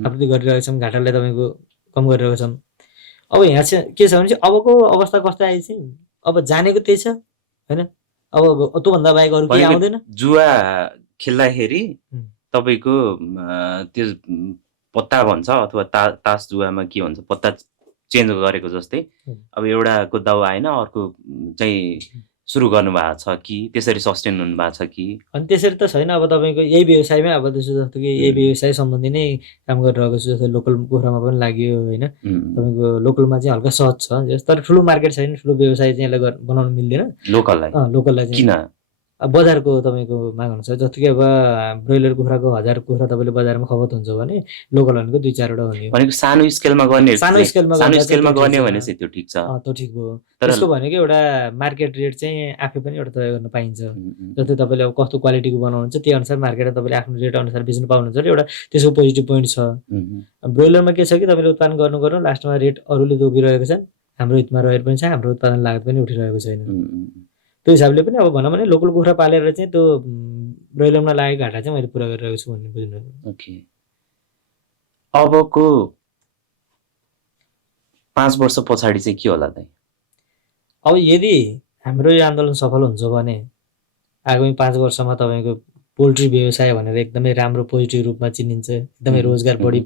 आपूर्ति गरिरहेका छौँ, घाटालाई तपाईँको कम गरिरहेका छौँ। अब यहाँ चाहिँ के छ भने चाहिँ अबको अवस्था कस्तो आयो चाहिँ अब जानेको त्यही छ होइन, अब त्योभन्दा बाहेक अरू केही आउँदैन। जुवा खेल्दाखेरि तपाईँको त्यो पत्ता भन्छ अथवा तास जुवामा के भन्छ, पत्ता चेन्ज गरेको जस्तै अब एउटाको दाउ आएन अर्को चाहिँ सुरु गर्नुभएको छ कि त्यसरी सस्टेन हुनुभएको छ कि? अनि त्यसरी त छैन। अब तपाईँको यही व्यवसायमै अब त्यसो जस्तो कि यही व्यवसाय सम्बन्धी नै काम गरिरहेको छु। जस्तै लोकल कुखुरामा पनि लाग्यो होइन, तपाईँको लोकलमा चाहिँ हल्का सहज छ, तर ठुलो मार्केट छैन, ठुलो व्यवसाय चाहिँ यसलाई बनाउनु मिल्दैन लोकललाई चाहिँ। किन? बजारको तपाईँको माग अनुसार, जस्तो कि अब ब्रोइलर कुखुराको 1000 कुखुरा तपाईँले बजारमा खपत हुन्छ भने लोकल भनेको 2-4 वटा हुने। भनेको सानो स्केलमा गर्ने भने चाहिँ त्यो ठिक छ, त्यो ठिक भयो। त्यसको भनेको एउटा मार्केट रेट चाहिँ आफै पनि एउटा तय गर्न पाइन्छ। जस्तै तपाईँले अब कस्तो क्वालिटीको बनाउनुहुन्छ त्यही अनुसार मार्केटमा तपाईँले आफ्नो रेट अनुसार बेच्नु पाउनुहुन्छ र एउटा त्यसको पोजिटिभ पोइन्ट छ। ब्रोइलरमा के छ कि तपाईँले उत्पादन गर्नु लास्टमा रेट अरूले तोकिरहेको छन्, हाम्रो हितमा रहेर पनि छ, हाम्रो उत्पादन लागत पनि उठिरहेको छैन। त्यो हिसाबले पनि अब भनौँ भने लोकल कुखुरा पालेर चाहिँ त्यो ब्रोइलरमा लागेको घाटा चाहिँ मैले पुरा गरिरहेको छु भन्ने बुझ्नु। ओके, अबको 5 वर्ष पछाडि चाहिँ के होला त? अब यदि हाम्रो यो आन्दोलन सफल हुन्छ भने आगामी 5 वर्षमा तपाईँको पोल्ट्री व्यवसाय भनेर एकदमै राम्रो पोजिटिभ रूपमा चिनिन्छ, एकदमै रोजगार बढी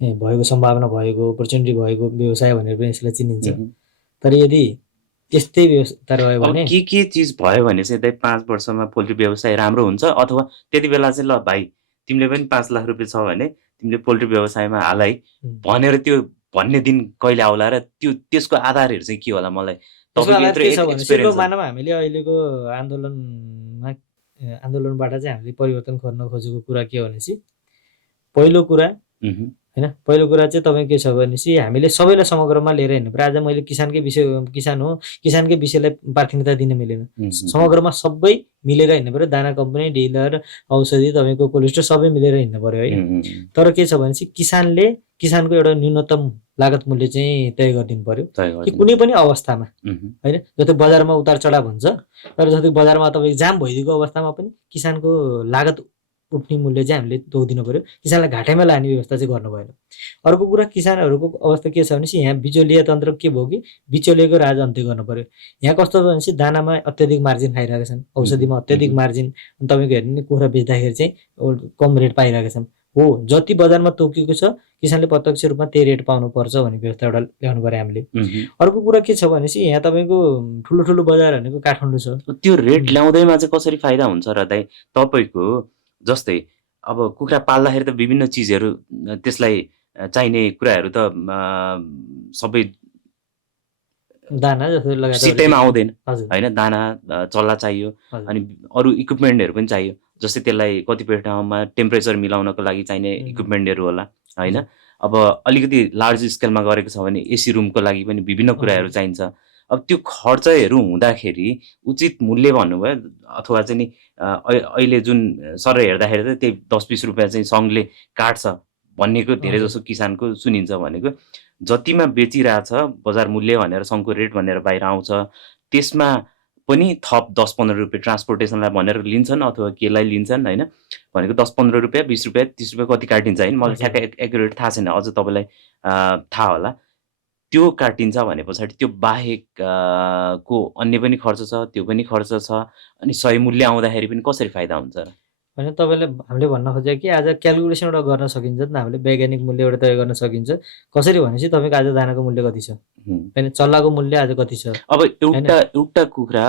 भएको सम्भावना भएको, अपर्च्युनिटी भएको व्यवसाय भनेर पनि यसलाई चिनिन्छ। तर यदि त्यस्तै व्यवस्था रह्यो भने के चिज भयो भने चाहिँ 5 वर्षमा पोल्ट्री व्यवसाय राम्रो हुन्छ, अथवा त्यति बेला चाहिँ ल भाइ तिमीले पनि 5 लाख रुपियाँ छ भने तिमीले पोल्ट्री व्यवसायमा हाल है भनेर त्यो भन्ने दिन कहिले आउला र त्यसको आधारहरू चाहिँ के होला? मलाई मानव हामीले अहिलेको आन्दोलनबाट चाहिँ हामीले परिवर्तन गर्न खोजेको कुरा के भनेपछि पहिलो कुरा होइन, पहिलो कुरा चाहिँ तपाईँ के छ भनेपछि हामीले सबैलाई समग्रमा लिएर हिँड्नु पर्यो। आज मैले किसान हो, किसानकै विषयलाई प्राथमिकता दिन मिलेन, समग्रमा सबै मिलेर हिँड्नु पर्यो। दाना कम्पनी, डिलर, औषधि, तपाईँको कोलेस्ट्रोल सबै मिलेर हिँड्नु पर्यो है। तर के छ भनेपछि किसानको एउटा न्यूनतम लागत मूल्य चाहिँ तय गरिदिनु पर्यो कि कुनै पनि अवस्थामा होइन। जस्तै बजारमा उतार चढाव हुन्छ, तर जस्तै बजारमा तपाईँ जाम भइदिएको अवस्थामा पनि किसानको लागत उठ्ने मूल्य चाहिँ हामीले तोकिदिनु पर्यो, किसानलाई घाटामा लाने व्यवस्था चाहिँ गर्नु भएन। अर्को कुरा किसानहरूको अवस्था के छ भनेपछि यहाँ बिचौलिया तन्त्र के भयो कि बिचौलियाको राज अन्त्य गर्नु पर्यो। यहाँ कस्तो भनेपछि दानामा अत्याधिक मार्जिन खाइरहेका छन्, औषधिमा अत्याधिक मार्जिन, तपाईँको हेर्नु नि कुखुरा बेच्दाखेरि चाहिँ कम रेट पाइरहेका छन्। हो, जति बजारमा तोकिएको छ किसानले प्रत्यक्ष रूपमा त्यही रेट पाउनुपर्छ भन्ने व्यवस्था एउटा ल्याउनु पर्यो हामीले। अर्को कुरा के छ भनेपछि यहाँ तपाईँको ठुलो बजार भनेको काठमाडौँ छ, त्यो रेट ल्याउँदैमा चाहिँ कसरी फाइदा हुन्छ र दाइ? तपाईँको जस्तै अब कुखुरा पाल्दाखेरि त विभिन्न चिजहरू त्यसलाई चाहिने कुराहरू त सबै दाना जस्तो सिटैमा आउँदैन होइन, दाना चल्ला चाहियो, अनि अरू इक्विपमेन्टहरू पनि चाहियो। जस्तै त्यसलाई कतिपय ठाउँमा टेम्परेचर मिलाउनको लागि चाहिने इक्विपमेन्टहरू होला होइन। अब अलिकति लार्ज स्केलमा गरेको छ भने एसी रुमको लागि पनि विभिन्न कुराहरू चाहिन्छ। अब त्यो खर्चहरू हुँदाखेरि उचित मूल्य भन्नुभयो, अथवा चाहिँ नि अहिले जुन सर हेर्दाखेरि त त्यही 10-20 रुपियाँ चाहिँ सङ्घले काट्छ भन्नेको धेरै जसो किसानको सुनिन्छ। भनेको जतिमा बेचिरहेछ बजार मूल्य भनेर सङ्घको रेट भनेर बाहिर आउँछ, त्यसमा पनि थप 10-15 रुपियाँ ट्रान्सपोर्टेसनलाई भनेर लिन्छन् अथवा केलाई लिन्छन् होइन। भनेको 10-15 रुपियाँ, 20 रुपियाँ, 30 रुपियाँ कति काटिन्छ होइन, मलाई ठ्याक्कै एक्युरेट थाहा छैन, अझ तपाईँलाई थाहा होला। त्यो काटिन्छ भने पछाडि त्यो बाहेक को अन्य पनि खर्च छ, त्यो पनि खर्च छ, अनि सही मूल्य आउँदाखेरि पनि कसरी फाइदा हुन्छ र? होइन, तपाईँले हामीले भन्न खोजेको कि आज क्यालकुलेसन एउटा गर्न सकिन्छ नि, हामीले वैज्ञानिक मूल्य एउटा तय गर्न सकिन्छ। कसरी भनेपछि तपाईँको आज दानाको मूल्य कति छ होइन, चल्लाको मूल्य आज कति छ। अब एउटा कुखुरा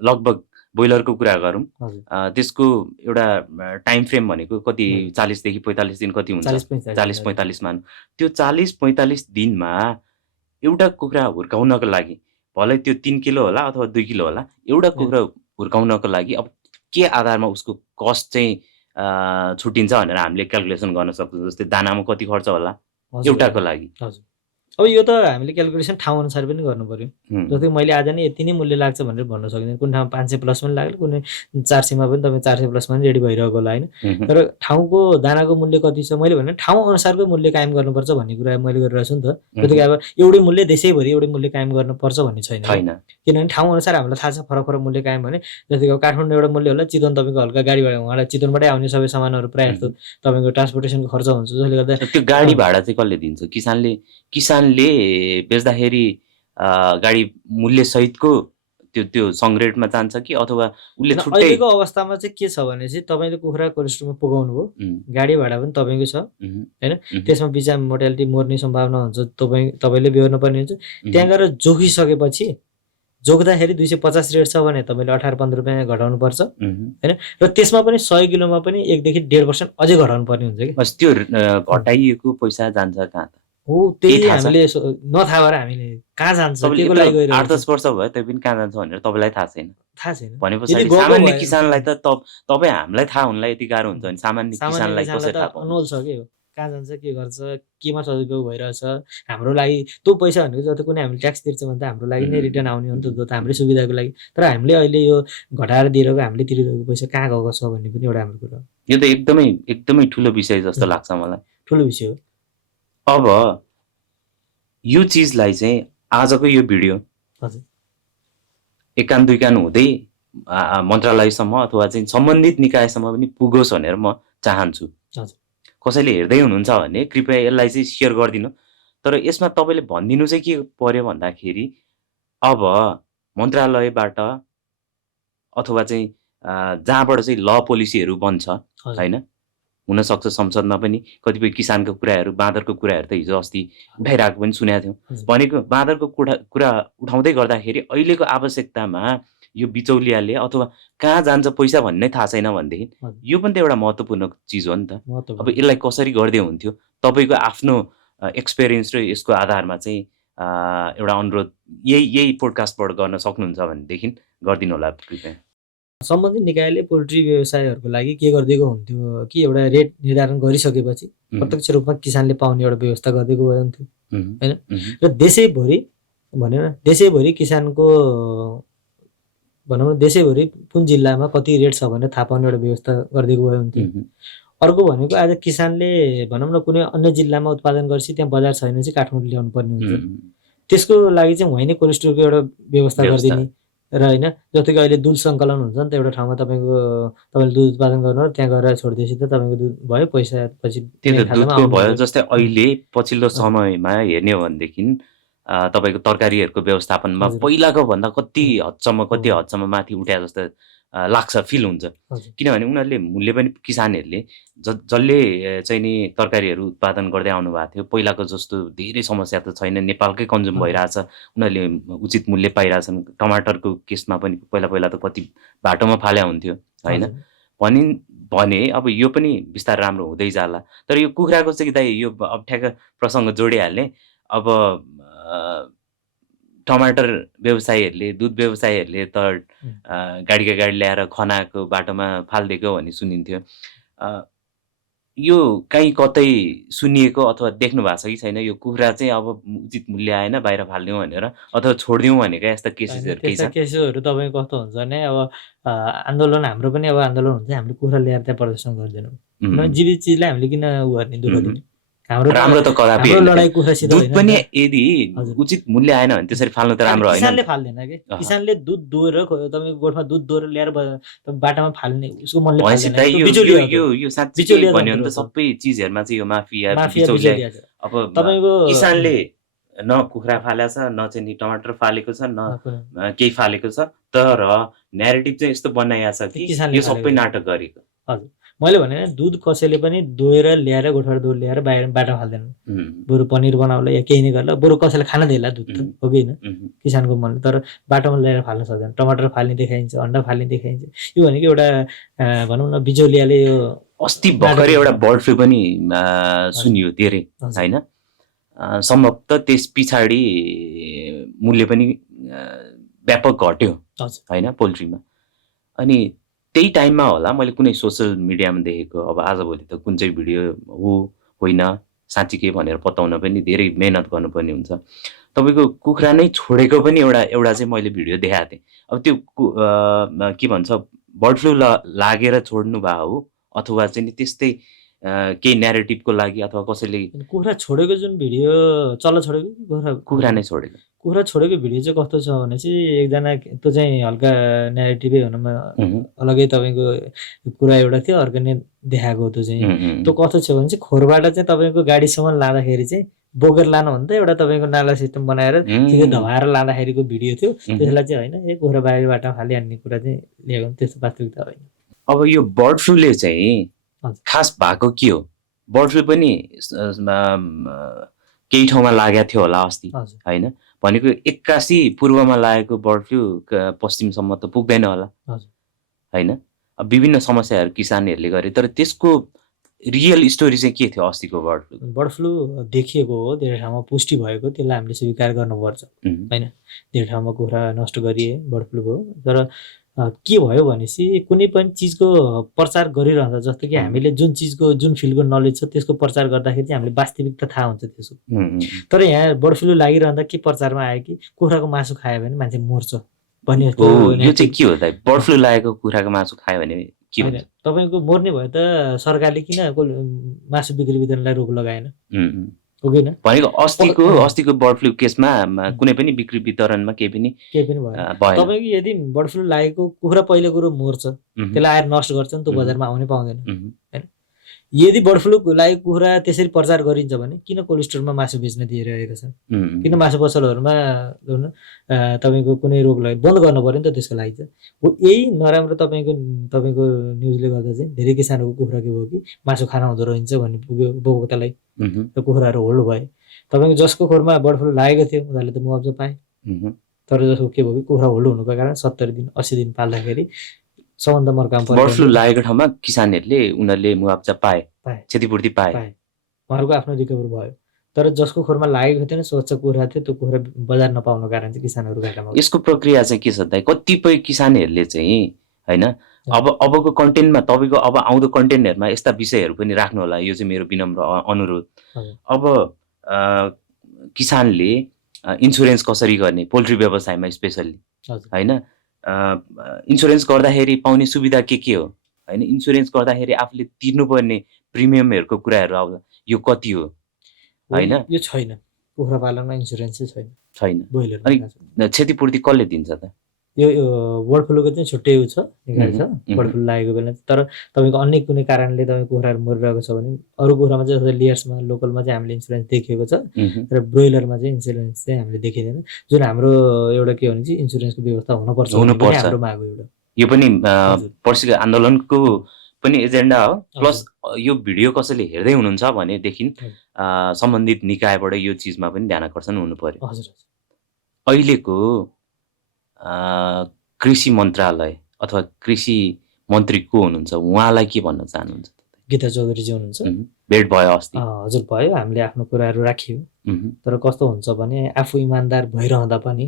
लगभग ब्रोइलरको कुरा गरौँ, त्यसको एउटा टाइम फ्रेम भनेको कति 40 देखि 45 दिन कति हुन्छ? 40-45 मानौँ। त्यो 40-45 दिनमा एउटा कुखुरा हुर्काउनको लागि भलै त्यो 3 किलो होला अथवा 2 किलो होला, एउटा कुखुरा हुर्काउनको लागि अब के आधारमा उसको कस्ट चाहिँ छुटिन्छ भनेर हामीले क्यालकुलेसन गर्न सक्छौँ। जस्तै दानामा कति खर्च होला एउटाको लागि, अब यो त हामीले क्यालकुलेसन ठाउँ अनुसार पनि गर्नु पर्यो। जस्तै मैले आज नै यति नै मूल्य लाग्छ भनेर भन्न सकिँदैन। कुन ठाउँमा 500 प्लस पनि लाग्ला, कुनै 400 मा पनि तपाईँ 400 प्लसमा पनि रेडी भइरहेको होला होइन। तर ठाउँको दानाको मूल्य कति छ मैले भने ठाउँ अनुसारको मूल्य कायम गर्नुपर्छ भन्ने कुरा मैले गरिरहेको छु नि त। जस्तै अब एउटै मूल्य देशैभरि एउटै मूल्य कायम गर्नुपर्छ भन्ने छैन, किनभने ठाउँ अनुसार हामीलाई थाहा छ फरक फरक मूल्य कायम भने। जस्तै अब काठमाडौँ एउटा मूल्य होला, चितवन तपाईँको हल्का गाडी भाडा उहाँलाई चितवनबाटै आउने सबै सामानहरू प्रायः जस्तो तपाईँको ट्रान्सपोर्टेसनको खर्च हुन्छ, जसले गर्दा त्यो गाडी भाडा चाहिँ कसले दिन्छ? किसानले बेच्दाखेरि गाडी मूल्य सहितको त्यो सङ्ग्रेडमा जान्छ कि अथवा उसले छुट्टै? अहिलेको अवस्थामा चाहिँ के छ भने चाहिँ तपाईँले कुखुरा कोल्ड स्टोरमा पुगाउनु भयो, गाडी भाडा पनि तपाईँको छ होइन, त्यसमा बिचमा मोर्टालिटी मर्ने सम्भावना हुन्छ, तपाईँले बेहोर्नु पर्ने हुन्छ। त्यहाँ गएर जोखिसकेपछि जोख्दाखेरि 250 रेट छ भने तपाईँले 18-15 रुपियाँ घटाउनु पर्छ होइन। र त्यसमा पनि 100 किलोमा पनि 1 देखि 1.5% अझै घटाउनु पर्ने हुन्छ कि। बस त्यो घटाइएको पैसा जान्छ कहाँ त? हो त्यही हामीले नथाहा भएर हामीले कहाँ जान्छ, केको लागि गइरहेको 8-10 वर्ष भयो त्यही पनि कहाँ जान्छ भनेर तपाईँलाई थाहा छैन। भनेपछि यदि सामान्य किसानलाई त तपाईँ हामीलाई थाहा हुनलाई यति गाह्रो हुन्छ भने सामान्य किसानलाई कसरी थाहा पाउँछ? अनोल छ के हो, कहाँ जान्छ, के गर्छ, केमा सदुपयोग भइरहेछ। हाम्रो लागि त्यो पैसा भनेको जति कुनै हामीले ट्याक्स तिर्छ भने त हाम्रो लागि नै रिटर्न आउने हो नि त, त्यो त हाम्रै सुविधाको लागि। तर हामीले अहिले यो घटाएर दिइरहेको हामीले तिरिरहेको पैसा कहाँ गएको छ भन्ने पनि एउटा हाम्रो कुरा हो। यो त एकदमै ठुलो विषय जस्तो लाग्छ मलाई। ठुलो विषय हो। अब यो चिजलाई चाहिँ आजको यो भिडियो एक कान दुई कान हुँदै मन्त्रालयसम्म अथवा चाहिँ सम्बन्धित निकायसम्म पनि पुगोस् भनेर म चाहन्छु। कसैले हेर्दै हुनुहुन्छ भने कृपया यसलाई चाहिँ सेयर गरिदिनु। तर यसमा तपाईँले भनिदिनु चाहिँ के पर्यो भन्दाखेरि अब मन्त्रालयबाट अथवा चाहिँ जहाँबाट चाहिँ ल पोलिसीहरू बन्छ होइन, हुनसक्छ संसदमा पनि कतिपय किसानको कुराहरू, बाँदरको कुराहरू त हिजो अस्ति उठाइरहेको पनि सुनेको थियौँ। भनेको बाँदरको कुरा उठाउँदै गर्दाखेरि अहिलेको आवश्यकतामा यो बिचौलियाले अथवा कहाँ जान्छ पैसा भन्ने थाहा छैन भनेदेखि यो पनि त एउटा महत्त्वपूर्ण चिज हो नि त। अब यसलाई कसरी गर्दै हुन्थ्यो? तपाईँको आफ्नो एक्सपिरियन्स र यसको आधारमा चाहिँ एउटा अनुरोध यही पोडकास्टबाट गर्न सक्नुहुन्छ भनेदेखि गरिदिनु होला कृपया। सम्बन्धित निकायले पोल्ट्री व्यवसायहरूको लागि के गरिदिएको हुन्थ्यो कि एउटा रेट निर्धारण गरिसकेपछि प्रत्यक्ष रूपमा किसानले पाउने एउटा व्यवस्था गरिदिएको भए हुन्थ्यो होइन। र देशैभरि भनौँ न, देशैभरि किसानको भनौँ न देशैभरि कुन जिल्लामा कति रेट छ भनेर थाहा पाउने एउटा व्यवस्था गरिदिएको भए हुन्थ्यो। अर्को भनेको आज किसानले भनौँ न कुनै अन्य जिल्लामा उत्पादन गरेपछि त्यहाँ बजार छैन चाहिँ काठमाडौँ ल्याउनु पर्ने हुन्छ। त्यसको लागि चाहिँ वहीँ नै कोल्ड स्टोरको एउटा व्यवस्था गरिदिने र होइन। जस्तो कि अहिले दुध सङ्कलन हुन्छ नि त, एउटा ठाउँमा तपाईँले दुध उत्पादन गर्नु त्यहाँ गएर छोडिदिएपछि त तपाईँको दुध भयो, पैसा पछि दुधको भयो। जस्तै अहिले पछिल्लो समयमा हेर्ने हो भनेदेखि तपाईँको तरकारीहरूको व्यवस्थापनमा पहिलाको भन्दा कति हदसम्म माथि उठ्या जस्तो लाग्छ, फिल हुन्छ। किनभने उनीहरूले मूल्य पनि किसानहरूले जसले चाहिँ नि तरकारीहरू उत्पादन गर्दै आउनु भएको थियो पहिलाको जस्तो धेरै समस्या त छैन, नेपालकै कन्ज्युम भइरहेछ, उनीहरूले उचित मूल्य पाइरहेछन्। टमाटरको केसमा पनि पहिला त कति बाटोमा फाल्या हुन्थ्यो होइन भने अब यो पनि बिस्तारै राम्रो हुँदै जाला। तर यो कुखुराको चाहिँ दाइ यो अब ठ्याक्क प्रसङ्ग जोडिहाल्ने। अब टमाटर व्यवसायीहरूले, दुध व्यवसायीहरूले त गाडी ल्याएर खनाको बाटोमा फालिदिएको भन्ने सुनिन्थ्यो। यो कहीँ कतै सुनिएको अथवा देख्नु भएको छ कि छैन? यो कुखुरा चाहिँ अब उचित मूल्य आएन बाहिर फालिदिउँ भनेर अथवा छोडिदिउँ भनेका यस्ता केसेसहरू केही छ? केसेसहरू तपाईँको कस्तो हुन्छ भने अब आन्दोलन, हाम्रो पनि अब आन्दोलन हुन्छ, हामीले कुखुरा ल्याएर त्यहाँ प्रदर्शन गर्दैनौँ। जीवित चिजलाई हामीले किन गर्ने दुःख दिने? राम्रो त कदापि लडाई कुखुरासित दुध पनि यदि उचित मूल्य आएन भने त्यसरी फाल्नु त राम्रो होइन। किसानले फाल्दैन कि, किसानले दुध दोहोर तपाईँको गोठमा दुध दोहोर ल्याएर बाटामा फाल्ने उसको मनले यो साँच्चै भन्यो भने त सबै चिजहरुमा चाहिँ यो माफिया बिचौलिया। अब तपाईको किसानले न कुखुरा फालेको छ, न चाहिँ नि टमाटर फालेको छ, न केही फालेको छ, तर न्यारेटिभ चाहिँ यस्तो बनाइएको छ कि यो सबै नाटक गरेको। हजुर, मैले भने दुध कसैले पनि दोहेर ल्याएर गोठबाट दुध ल्याएर बाहिर बाटो फाल्दैन। बरु पनिर बनाउला या केही नै गर्ला, बरु कसैले खान दिएला दुध त हो कि होइन किसानको मनले। तर बाटोमा ल्याएर फाल्न सक्दैन। टमाटर फाल्ने देखाइन्छ, अन्डा फाल्ने देखाइन्छ। यो भनेको एउटा भनौँ न बिचौलियाले यो अस्ति भर्खरै एउटा बर्ड फ्लू पनि सुनियो धेरै हैन। सम्भवतः त्यस पछाडि मूल्य पनि व्यापक घट्यो हैन पोल्ट्रीमा। अनि त्यही टाइममा होला मैले कुनै सोशल मिडियामा देखेको, अब आजभोलि त कुन चाहिँ भिडियो हो होइन साँच्चीकै भनेर बताउन पनि धेरै मेहनत गर्नुपर्ने हुन्छ। तपाईँको कुखुरा नै छोडेको पनि एउटा चाहिँ मैले भिडियो देखाएको थिएँ। अब त्यो के भन्छ बर्ड फ्लू लागेर छोड्नु भएको हो अथवा चाहिँ नि त्यस्तै केही न्यारेटिभको लागि अथवा कसैले कुखुरा छोडेको जुन भिडियो चल्ला छोडेको कि कुखुरा नै छोडेको? कुखुरा छोडेको भिडियो चाहिँ कस्तो छ भने चाहिँ एकजना त्यो चाहिँ हल्का न्यारेटिभै हुनमा अलग्गै तपाईँको कुरा एउटा थियो, अर्को नै देखाएको त्यो चाहिँ। त्यो कस्तो छ भने चाहिँ खोरबाट चाहिँ तपाईँको गाडीसम्म लाँदाखेरि चाहिँ बोकेर लानुभन्दा एउटा तपाईँको नाला सिस्टम बनाएर सिधै धमाएर लाँदाखेरिको भिडियो थियो। त्यसलाई चाहिँ होइन ए कुखुरा बाहिरबाट खालि हान्ने कुरा चाहिँ ल्याएको, त्यस्तो वास्तविकता होइन। अब यो बर्ड फ्लूले चाहिँ खास भएको के हो? बर्ड फ्लू पनि केही ठाउँमा लागेको थियो होला अस्ति होइन, भनेको 81 पूर्वमा लागेको बर्ड फ्लू पश्चिमसम्म त पुग्दैन होला होइन। अब विभिन्न समस्याहरू किसानहरूले गरे, तर त्यसको रियल स्टोरी चाहिँ के थियो अस्तिको बर्ड फ्लू? बर्ड फ्लू देखिएको हो, धेरै ठाउँमा पुष्टि भएको, त्यसलाई हामीले स्वीकार गर्नुपर्छ होइन। धेरै ठाउँमा कुखुरा नष्ट गरिए बर्ड फ्लू भयो, तर के भयो भनेपछि कुनै पनि चिजको प्रचार गरिरहन्छ, जस्तो कि हामीले जुन चिजको जुन फिल्डको नलेज छ त्यसको प्रचार गर्दाखेरि चाहिँ हामीले वास्तविकता थाहा हुन्छ त्यसको। तर यहाँ बर्ड फ्लू लागिरहँदा के प्रचारमा आयो कि कुखुराको मासु खायो भने मान्छे मर्छ भन्ने। यो चाहिँ के हो त? बर्ड फ्लू लागेको कुखुराको मासु खायो भने के हुन्छ? तपाईँको मर्ने भयो त सरकारले किन मासु बिक्री वितरणलाई रोक लगाएन? भनेको अस्तिको बर्ड फ्लू केसमा कुनै पनि बिक्री वितरणमा केही पनि भएन। तपाईँको यदि बर्ड फ्लू लागेको कुखुरा पहिलो कुरो मर्छ, त्यसलाई आएर नष्ट गर्छ नि, त्यो बजारमा आउनै पाउँदैन होइन। यदि बर्ड फ्लू लागेको कुखुरा त्यसरी प्रचार गरिन्छ भने किन कोल्ड स्टोरमा मासु बेच्न दिइरहेका छन्? किन मासु पसलहरूमा तपाईँको कुनै रोग लाग्यो बन्द गर्नु पर्यो नि त त्यसको लागि चाहिँ। हो यही नराम्रो तपाईँको न्युजले गर्दा चाहिँ धेरै किसानहरूको कुखुरा के भयो कि मासु खान हुँदो रहेछ भन्ने पुग्यो उपभोक्तालाई, र कुखुराहरू होल्ड भए। तपाईँको जसको खोरमा बर्ड फ्लू लागेको थियो उनीहरूले त मुआवजा पाए, तर जसको के भयो कि कुखुरा होल्ड हुनुको कारण 70 दिन 80 दिन पाल्दाखेरि सबभन्दा मर्काम पर्यो। बर्ड फ्लू लागेको ठाउँमा उनीहरूले मुआवजा पाए, क्षतिपूर्ति पाए, उहाँहरूको आफ्नो रिकभर भयो। तर जसको खोरमा लागेको थिएन, स्वच्छ कुखुरा थियो, त्यो कुखुरा बजार नपाउनु कारण चाहिँ किसानहरू घाटामा। यसको प्रक्रिया चाहिँ के छ त? कतिपय किसानहरूले चाहिँ होइन अबको कन्टेन्टमा तपाईँको अब आउँदो कन्टेन्टहरूमा यस्ता विषयहरू पनि राख्नु होला, यो चाहिँ मेरो विनम्र अनुरोध। अब किसानले इन्सुरेन्स कसरी गर्ने, पोल्ट्री व्यवसायमा स्पेसल्ली होइन, इन्सुरेन्स गर्दाखेरि पाउने सुविधा के हो होइन, इन्सुरेन्स गर्दाखेरि आफूले तिर्नुपर्ने प्रिमियमहरूको कुराहरू आउँछ, यो कति हो होइन? यो छैन, कुखुरा पालनमा इन्सुरेन्स छैन। अनि क्षतिपूर्ति कसले दिन्छ त? यो बर्ड फ्लूको चाहिँ छुट्टै छ, निकाल्छ बर्ड फ्लू लागेको बेला। तर तपाईँको अन्य कुनै कारणले तपाईँ कुखुराहरू मरिरहेको छ भने अरू कुखुरामा चाहिँ लेयर्समा लोकलमा चाहिँ हामीले इन्सुरेन्स देखिएको छ, र ब्रोइलरमा चाहिँ इन्सुरेन्स चाहिँ हामीले देखिँदैन। जुन हाम्रो एउटा के भने चाहिँ इन्सुरेन्सको व्यवस्था हुनुपर्छ हाम्रो माग एउटा। यो पनि पर्सिको आन्दोलनको पनि एजेन्डा हो। प्लस यो भिडियो कसैले हेर्दै हुनुहुन्छ भनेदेखि सम्बन्धित निकायबाट यो चिजमा पनि ध्यान आकर्षण हुनु पर्यो। अहिलेको कृषि मन्त्रालय अथवा कृषि मन्त्री को हुनुहुन्छ, उहाँलाई के भन्न चाहनुहुन्छ? गीता चौधरीजी हुनुहुन्छ। भेट भयो अस्ति? हजुर भयो, हामीले आफ्नो कुराहरू राख्यौँ। तर कस्तो हुन्छ भने आफू इमान्दार भइरहँदा पनि,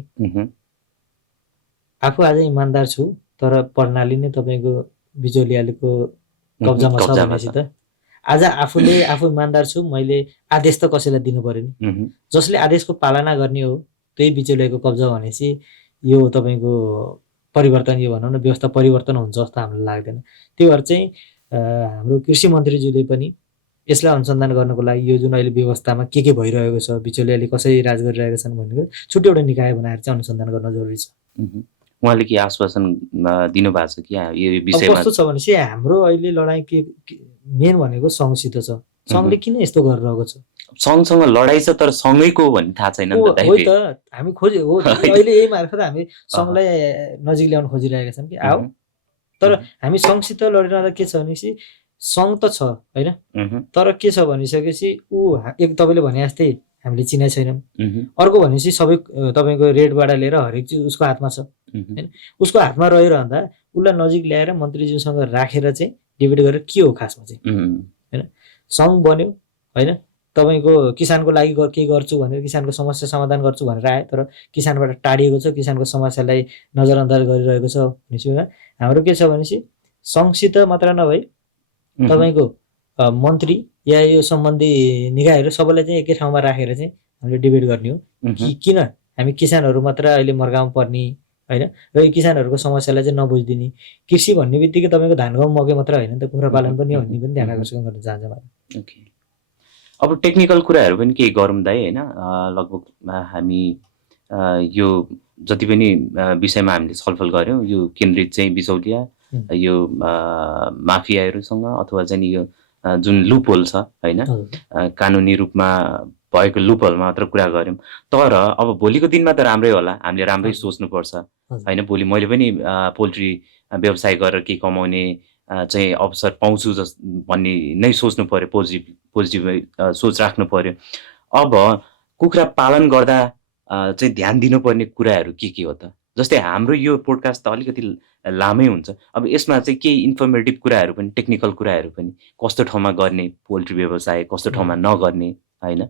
आफू आज इमान्दार छु तर प्रणाली नै तपाईँको बिचौलियाको कब्जामा छ भनेपछि त आज आफू इमान्दार छु, मैले आदेश त कसैलाई दिनु पर्यो नि, जसले आदेशको पालना गर्ने हो त्यही बिचौलियाको कब्जा भनेपछि यो तपाईँको परिवर्तन, यो भनौँ न व्यवस्था परिवर्तन हुन्छ जस्तो हामीलाई लाग्दैन। त्यही भएर चाहिँ हाम्रो कृषि मन्त्रीज्यूले पनि यसलाई अनुसन्धान गर्नको लागि यो जुन अहिले व्यवस्थामा के भइरहेको छ, बिचौलियाले कसरी राज गरिरहेका छन् भनेको छुट्टै एउटा निकाय बनाएर चाहिँ अनुसन्धान गर्न जरुरी छ। उहाँले के आश्वासन दिनुभएको छ कि यो विषयमा? कस्तो छ भनेपछि हाम्रो अहिले लडाइँ के मेन भनेको सङ्घसित छ। सङ्घले किन यस्तो गरिरहेको छ? सँगसँग लडाइँ छ तर सँगैको भन्ने थाहा छैन नि त। हो त, हामी खोजे हो अहिले यही मार्फत हामी सङ्घलाई नजिक ल्याउन खोजिरहेका छौँ कि आओ। तर हामी सङ्घसित लडिरहँदा के छ भनेपछि सङ्घ त छ होइन, तर के छ भनिसकेपछि एक तपाईँले भने जस्तै हामीले चिनाइ छैनौँ। अर्को भनेपछि सबै तपाईँको रेडबाट लिएर हरेक चिज उसको हातमा छ होइन। उसको हातमा रहिरहँदा उसलाई नजिक ल्याएर मन्त्रीज्यूसँग राखेर चाहिँ डिबेट गरेर के हो खासमा चाहिँ होइन। सङ्घ बन्यो होइन, तपाईँको किसानको लागि के गर्छु भनेर, किसानको समस्या समाधान गर्छु भनेर आयो, तर किसानबाट टाढिएको छ, किसानको समस्यालाई नजरअन्दाज गरिरहेको छ भनेपछि हाम्रो के छ भनेपछि सङ्घसित मात्र नभई तपाईँको मन्त्री या यो सम्बन्धी निकायहरू सबैलाई चाहिँ एकै ठाउँमा राखेर चाहिँ हामीले डिबेट गर्ने हो कि किन हामी किसानहरू मात्र अहिले मर्कामा पर्ने होइन र यो किसानहरूको समस्यालाई चाहिँ नबुझिदिने। कृषि भन्ने बित्तिकै तपाईँको धान गहुँ मकै मात्र होइन नि त, कुखुरा पालन पनि हो भन्ने पनि ध्यान आकर्षण गर्न चाहन्छ। ओके, अब टेक्निकल कुराहरू पनि केही गरौँ दाइ होइन। लगभग हामी यो जति पनि विषयमा हामीले छलफल गऱ्यौँ यो केन्द्रित चाहिँ बिचौलिया यो माफियाहरूसँग अथवा चाहिँ यो जुन लुपहोल छ होइन कानुनी रूपमा भएको लुपहोल मात्र कुरा गऱ्यौँ। तर अब भोलिको दिनमा त राम्रै होला, हामीले राम्रै सोच्नुपर्छ होइन। भोलि मैले पनि पोल्ट्री व्यवसाय गरेर केही कमाउने चाहिँ अवसर पाउँछु भन्ने नै सोच्नु पर्यो, पोजिटिभ सोच राख्नु पर्यो। अब कुखुरा पालन गर्दा चाहिँ ध्यान दिनुपर्ने कुराहरू के हो त? जस्तै हाम्रो यो पोडकास्ट त अलिकति लामै हुन्छ, अब यसमा चाहिँ केही इन्फर्मेटिभ कुराहरू पनि टेक्निकल कुराहरू पनि कस्तो ठाउँमा गर्ने पोल्ट्री व्यवसाय कस्तो ठाउँमा नगर्ने होइन।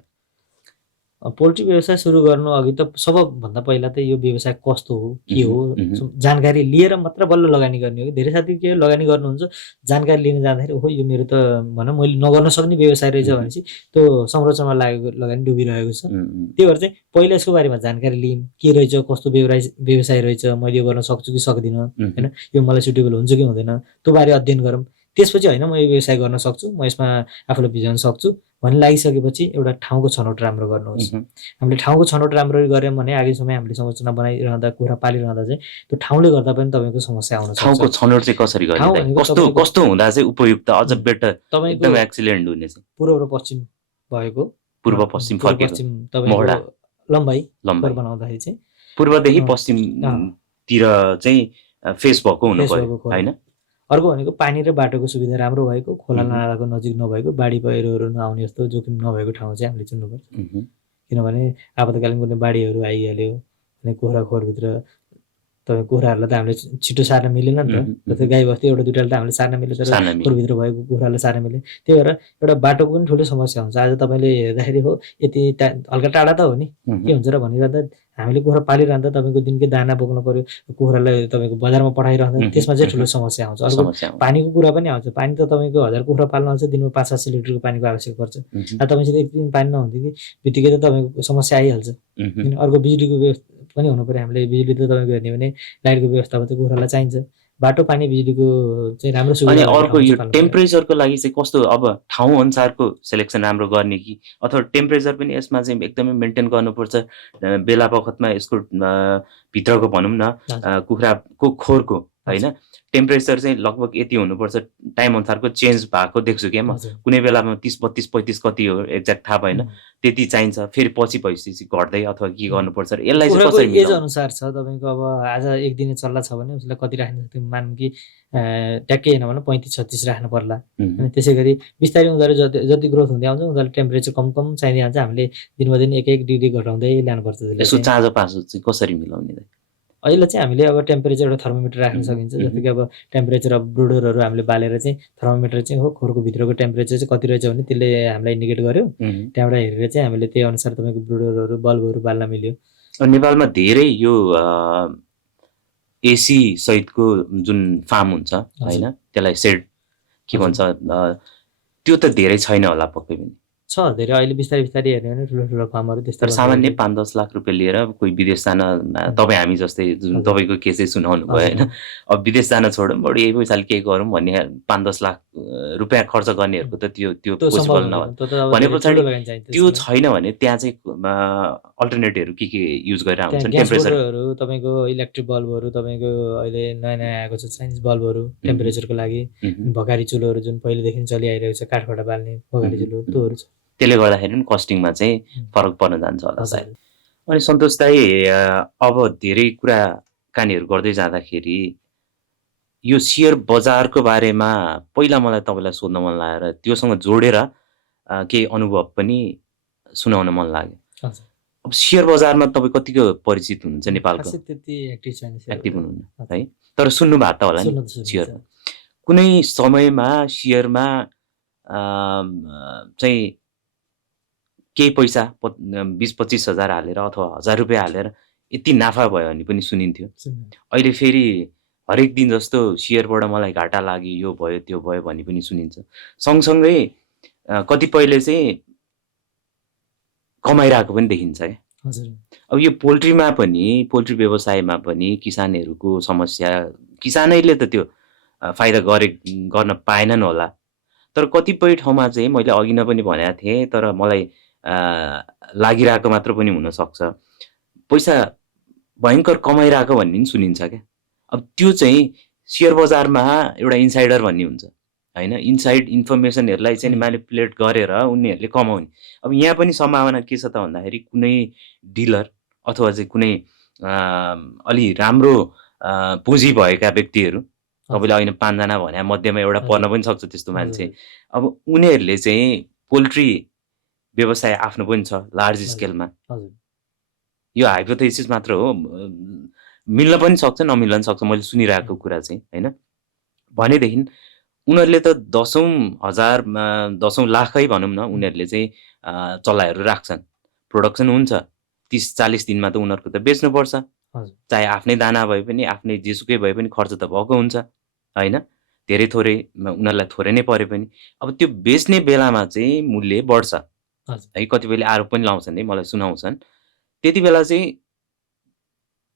पोल्ट्री व्यवसाय सुरु गर्नु अघि त सबभन्दा पहिला त यो व्यवसाय कस्तो हो के हो जानकारी लिएर मात्र बल्ल लगानी गर्ने हो। धेरै साथी के लगानी गर्नुहुन्छ जानकारी लिन जाँदाखेरि ओहो यो मेरो त भनौँ मैले नगर्न सक्ने व्यवसाय रहेछ भनेपछि त्यो संरचनामा लागेको लगानी डुबिरहेको छ। त्यही भएर चाहिँ पहिला यसको बारेमा जानकारी लियौँ, के रहेछ कस्तो व्यवसाय रहेछ, मैले यो गर्न सक्छु कि सक्दिनँ होइन, यो मलाई सुटेबल हुन्छ कि हुँदैन त्यो बारे अध्ययन गरौँ। त्यसपछि होइन म यो व्यवसाय गर्न सक्छु, म यसमा आफूलाई भिजाउन सक्छु भन्ने लागिसकेपछि एउटा ठाउँको छनौट राम्रो गर्नुहोस्। हामीले ठाउँको छनौट राम्रो गऱ्यौँ भने आगे समय हामीले संरचना बनाइरहँदा कुखुरा पालिरहँदा चाहिँ त्यो ठाउँले गर्दा पनि तपाईँको समस्या आउन सक्छ। ठाउँको छनौट चाहिँ कसरी गर्ने? कस्तो हुँदा चाहिँ उपयुक्त अझ बेटर एकदम एक्सिलेन्ट हुने चाहिँ? पूर्व र पश्चिम भएको पूर्व पश्चिम फर्केको तपाईँको लम्बाइ बनाउँदाखेरि चाहिँ पूर्वदेखि पश्चिमतिर चाहिँ फेस भएको हुनु पर्यो होइन। अर्को भनेको पानी र बाटोको सुविधा राम्रो भएको, खोला नालाको नजिक नभएको, बाढी पहिरोहरू नआउने जस्तो जोखिम नभएको ठाउँ चाहिँ हामीले चुन्नुपर्छ। किनभने आपतकालीन कुनै बाढीहरू आइहाल्यो भने कुखुरा खोरभित्र तपाईँ कुखुराहरूलाई त हामीले छिटो सार्न मिलेन नि त, जस्तै गाई बस्ती एउटा दुइटाले त हामीले सार्न मिल्यो तर खोरभित्र भएको कुखुरालाई सार्न मिल्यो। त्यही भएर एउटा बाटोको पनि ठुलो समस्या हुन्छ। आज तपाईँले हेर्दाखेरि हो यति हल्का टाढा त हो नि के हुन्छ र भनिरहँदा हामीले कुखुरा पालिरहँदा तपाईँको दिनकै दाना बोक्नु पर्यो, कुखुरालाई तपाईँको बजारमा पठाइरहँदा त्यसमा चाहिँ ठुलो समस्या आउँछ। अर्को पानीको कुरा पनि आउँछ। पानी त तपाईँको 1000 कुखुरा पाल्न आउँछ, दिनमा 500-700 लिटरको पानीको आवश्यक पर्छ। तपाईँसित एक दिन पानी नहुँदै बित्तिकै त तपाईँको समस्या आइहाल्छ। अर्को बिजुलीको व्यवस्था पनि हुनु पर्यो। हामीले बिजुली त तपाईँको हेर्ने भने लाइटको व्यवस्था त कुखुरालाई चाहिन्छ। बाटो पानी बिजुलीको चाहिँ राम्रो सुविधा। अनि अर्को यो टेम्परेचरको लागि चाहिँ कस्तो, अब ठाउँ अनुसारको सेलेक्सन राम्रो गर्ने कि अथवा टेम्परेचर पनि यसमा चाहिँ एकदमै मेन्टेन गर्नुपर्छ बेला बखतमा यसको भित्रको भनौँ न कुखुराको खोरको होइन टेम्परेचर चाहिँ लगभग यति हुनुपर्छ। टाइम अनुसारको चेन्ज भएको देख्छु क्या म, कुनै बेलामा 30-32-35 कति हो एक्ज्याक्ट थाहा भएन, त्यति चाहिन्छ। फेरि पछि भइसकेपछि घट्दै अथवा के गर्नुपर्छ यसलाई चाहिँ कसरी एज अनुसार छ तपाईँको। अब आज एक दिन चल्ला छ भने उसलाई कति राख्न सक्थ्यो, मानौँ कि ट्याक्कै होइन भने 35-36 राख्नु पर्ला। अनि त्यसै गरी बिस्तारै उनीहरू जति ग्रोथ हुँदै आउँछ उनीहरूले टेम्परेचर कम चाहिँदै आउँछ। हामीले दिनमा दिन 1-1 डिग्री घटाउँदै लानुपर्छ। यसको चाँजो पाँचो चाहिँ कसरी मिलाउने? अहिले चाहिँ हामीले अब टेम्परेचर एउटा थर्मोमिटर राख्न सकिन्छ। जस्तो कि अब टेम्परेचर अब ब्रुडरहरू हामीले बालेर चाहिँ थर्मोमिटर चाहिँ हो खोरको भित्रको टेम्परेचर चाहिँ कति रहेछ भने त्यसले हामीलाई इन्डिकेट गर्यो। त्यहाँबाट हेरेर चाहिँ हामीले त्यही अनुसार तपाईँको ब्रुडरहरू बल्बहरू बाल्न मिल्यो। नेपालमा धेरै यो एसी सहितको जुन फार्म हुन्छ होइन, त्यसलाई सेड के भन्छ, त्यो त धेरै छैन होला पक्कै पनि छ। धेरै अहिले बिस्तारै हेर्ने भने ठुलो फार्महरू त्यस्तो सामान्य 5-10 लाख रुपियाँ लिएर कोही विदेश जान, तपाईँ हामी जस्तै जुन तपाईँको केसै सुनाउनु भयो होइन, अब विदेश जान छोडौँ बढी यही पैसाले केही गरौँ भन्ने 5-10 लाख रुपियाँ खर्च गर्नेहरूको त त्यो पोसिबल नभए भने पछाडि त्यो छैन भने त्यहाँ चाहिँ अल्टरनेटिभहरू के युज गरेर आउँछन्? टेम्परेचरहरू तपाईँको इलेक्ट्रिक बल्बहरू तपाईँको अहिले नयाँ आएको छ चाइनिज बल्बहरू टेम्परेचरको लागि। भकारी चुलोहरू जुन पहिलेदेखि चलिआइरहेको छ काठबाट बाल्ने भकारी चुलो त्योहरू छ। त्यसले गर्दाखेरि पनि कस्टिङमा चाहिँ फरक पर्न जान्छ होला सायद। अनि सन्तोष दाइ अब धेरै कुराकानीहरू गर्दै जाँदाखेरि यो सेयर बजारको बारेमा पहिला मलाई तपाईँलाई सोध्न मन लागेर त्योसँग जोडेर केही अनुभव पनि सुनाउन मन लाग्यो। अब सेयर बजारमा तपाईँ कतिको परिचित हुनुहुन्छ? नेपालको त्यति एक्टिभ हुनुहुन्न है, तर सुन्नु भएको त होला नि सेयर। कुनै समयमा सेयरमा चाहिँ केही पैसा 20-25 हजार हालेर अथवा 1000 रुपियाँ हालेर यति नाफा भयो भने पनि सुनिन्थ्यो। अहिले फेरि हरेक दिन जस्तो सेयरबाट मलाई घाटा लाग्यो, यो भयो त्यो भयो भन्ने पनि सुनिन्छ। सँगसँगै कतिपयले चाहिँ कमाइरहेको पनि देखिन्छ क्या। हजुर अब यो पोल्ट्रीमा पनि, पोल्ट्री व्यवसायमा पनि किसानहरूको समस्या, किसानैले त त्यो फाइदा गर्न पाएनन् होला, तर कतिपय ठाउँमा चाहिँ मैले अघि नै पनि भनेको थिएँ, तर मलाई लागिरहेको मात्र पनि हुनसक्छ, पैसा भयङ्कर कमाइरहेको भन्ने पनि सुनिन्छ क्या। अब त्यो चाहिँ सेयर बजारमा एउटा इन्साइडर भन्ने हुन्छ होइन, इनसाइड इन्फर्मेसनहरूलाई चाहिँ म्यानिपुलेट गरेर उनीहरूले कमाउने। अब यहाँ पनि सम्भावना के छ त भन्दाखेरि कुनै डिलर अथवा चाहिँ कुनै अलि राम्रो पुँजी भएका व्यक्तिहरू, तपाईँले अहिले 5 जना भने मध्येमा एउटा पर्न पनि सक्छ त्यस्तो मान्छे, अब उनीहरूले चाहिँ पोल्ट्री व्यवसाय आफ्नो पनि छ लार्ज स्केलमा। यो हाइपोथेसिस मात्र हो, मिल्न पनि सक्छ नमिल्न पनि सक्छ, मैले सुनिरहेको कुरा चाहिँ होइन। भनेदेखि उनीहरूले त 10,000 10 लाखै भनौँ न, उनीहरूले चाहिँ चल्लाहरू राख्छन्, प्रोडक्सन हुन्छ 30-40 दिनमा त उनीहरूको त बेच्नुपर्छ, चाहे आफ्नै दाना भए पनि आफ्नै जेसुकै भए पनि खर्च त भएको हुन्छ होइन, धेरै थोरै उनीहरूलाई थोरै नै परे पनि। अब त्यो बेच्ने बेलामा चाहिँ मूल्य बढ्छ है, कतिपयले आरोप पनि लाउँछन् है, मलाई सुनाउँछन्, त्यति बेला चाहिँ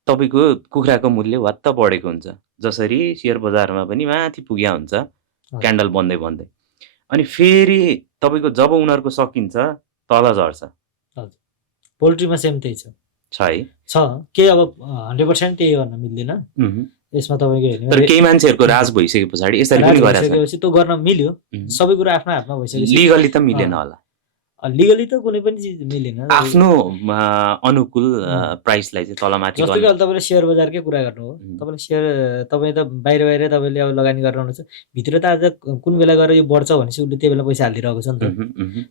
तपाईँको कुखुराको मूल्य वात्त बढेको हुन्छ, जसरी सेयर बजारमा पनि माथि पुग्या हुन्छ क्यान्डल बन्दै बन्दै, अनि फेरि तपाईँको जब उनीहरूको सकिन्छ तल झर्छ। पोल्ट्रीमा सेम त्यही छ है, छ के अब 100% त्यही गर्न मिल्दैन यसमा तपाईँको हेर्ने। तर केही मान्छेहरूको राज भइसके पछाडि यसरी पनि भइसकेपछि त्यो गर्न मिल्यो, सबै कुरा आफ्नो हातमा भइसकेपछि लिगली त मिलेन होला, लिगली त कुनै पनि चिज मिलेन, आफ्नो अनुकूल प्राइसलाई चाहिँ तलमाथि जस्तो कि तपाईँले सेयर बजारकै कुरा गर्नु हो, तपाईँले सेयर तपाईँ त बाहिर तपाईँले अब लगानी गरेर आउनुहुन्छ, भित्र त आज कुन बेला गएर यो बढ्छ भनेपछि उसले त्यही बेला पैसा हालिदिरहेको छ नि त।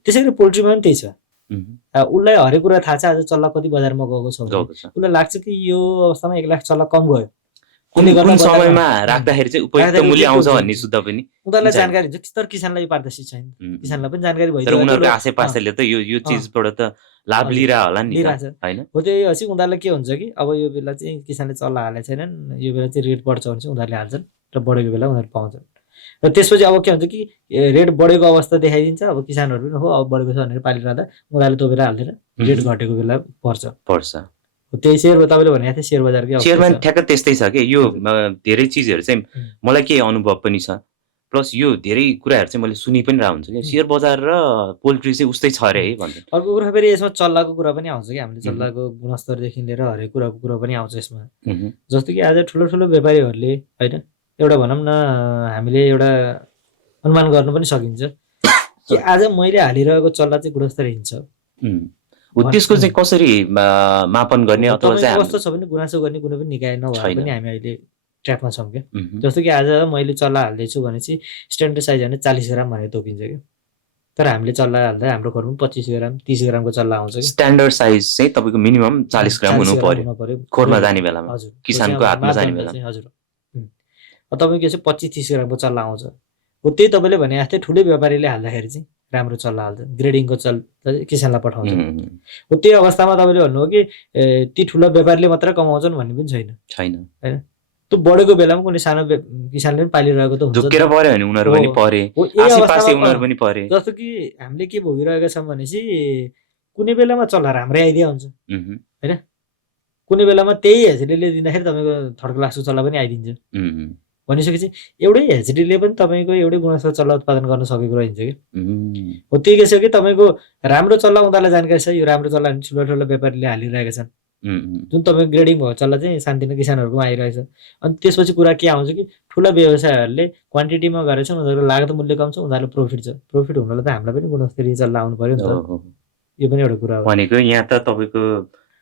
त्यसै गरी पोल्ट्रीमा पनि त्यही छ, उसलाई हरेक कुरा थाहा छ, आज चल्ला कति बजारमा गएको छ, उसलाई लाग्छ कि यो अवस्थामा 1 लाख चल्ला कम गयो, कुन समयमा राख्दाखेरि चाहिँ उपयुक्त मूल्य आउँछ भन्ने सुद्धा पनि उनीहरूलाई जानकारी हुन्छ, तर किसानलाई पारदर्शी छैन, किसानलाई पनि जानकारी भइदियो, उनीहरूको आसेपासेले त यो चिजबाट त लाभ लिइरह होला नि हैन। हो त्यही पछि उनीहरूलाई के हुन्छ कि अब यो बेला चाहिँ किसानले चल्ला हालेको छैनन्, यो बेला चाहिँ रेट बढ्छ भने चाहिँ उनीहरूले हाल्छन् र बढेको बेला उनीहरू पाउँछन्, र त्यसपछि अब के हुन्छ कि रेट बढेको अवस्था देखाइदिन्छ, अब किसानहरू पनि हो अब बढेको छ भनेर पालिरहँदा उनीहरूले त्यो बेला हाल्दैन, रेट घटेको बेला पर्छ। त्यही सेयर तपाईँले भनेको थियो सेयर बजारकै, सेयरमा ठ्याक्क त्यस्तै छ कि यो धेरै चिजहरू चाहिँ मलाई के अनुभव पनि छ, प्लस यो धेरै कुराहरू चाहिँ मैले सुनि पनि रहेको हुन्छ कि सेयर बजार र पोल्ट्री चाहिँ उस्तै छ अरे है भन्छ। अर्को कुरा फेरि यसमा चल्लाको कुरा पनि आउँछ कि, हामीले चल्लाको गुणस्तरदेखि लिएर हरेक कुराको कुरा पनि आउँछ यसमा। जस्तो कि आज ठुलो ठुलो व्यापारीहरूले होइन, एउटा भनौँ न हामीले एउटा अनुमान गर्नु पनि सकिन्छ कि आज मैले हालिरहेको चल्ला चाहिँ गुणस्तर हिँड्छ, त्यसको चाहिँ कसरी मापन गर्ने अथवा चाहिँ कस्तो छ भने गुनासो गर्ने कुनै पनि निकाय नभए पनि हामी अहिले ट्र्याकमा छौँ क्या। जस्तो कि आज मैले चल्ला हाल्दैछु भने चाहिँ स्ट्यान्डर्ड साइज भने 40 ग्राम भनेर तोकिन्छ क्या, तर हामीले चल्ला हाल्दा हाम्रो घरमा 25 ग्राम 30 ग्रामको चल्ला आउँछ कि। स्ट्यान्डर्ड साइज चाहिँ तपाईँको मिनिमम 40 ग्राम हुनु पर्यो खोरमा जाने बेलामा, किसानको हातमा जाने बेलामा। हजुर तपाईँको चाहिँ 25-30 ग्रामको चल्ला आउँछ, हो त्यही तपाईँले भने जस्तै ठुलै व्यापारीले हाल्दाखेरि चाहिँ राम्रो चल्ला हाल्छ, ग्रेडिङको चल्ला किसानलाई पठाउँछ, हो त्यही अवस्थामा तपाईँले भन्नु हो कि ती ठुलो व्यापारीले मात्र कमाउँछन् भन्ने पनि छैन होइन। त्यो बढेको बेलामा कुनै सानो किसानले पनि पालिरहेको त हुन्छ, झुकेर पर्यो भने उनीहरू पनि परे, आसेपासे उनीहरू पनि परे। जस्तो कि हामीले के भोगिरहेका छौँ भनेपछि कुनै बेलामा चल्ला राम्रै आइदिया हुन्छ होइन, कुनै बेलामा त्यही हेचडीले दिँदाखेरि तपाईँको थर्ड क्लासको चल्ला पनि आइदिन्छ, भनिसकेपछि एउटै हेचडीले पनि तपाईँको एउटै गुणस्तर चल्ला उत्पादन गर्न सकेको रहन्छ कि। हो त्यही के छ कि तपाईँको राम्रो चल्ला उनीहरूलाई जानकारी छ, यो राम्रो चल्ला ठुलो ठुलो व्यापारीले हालिरहेका छन्, जुन तपाईँको ग्रेडिङ भएको चल्ला चाहिँ सानोतिनो किसानहरूकोमा आइरहेछ। अनि त्यसपछि कुरा के आउँछ कि ठुला व्यवसायहरूले क्वान्टिटीमा गरेर छन्, उनीहरूको लागत मूल्य कम छ, उनीहरूलाई प्रफिट छ, प्रफिट हुनलाई त हामीलाई पनि गुणस्तरीय चल्ला आउनु पर्यो नि त, यो पनि एउटा कुरा हो। भनेको यहाँ त तपाईँको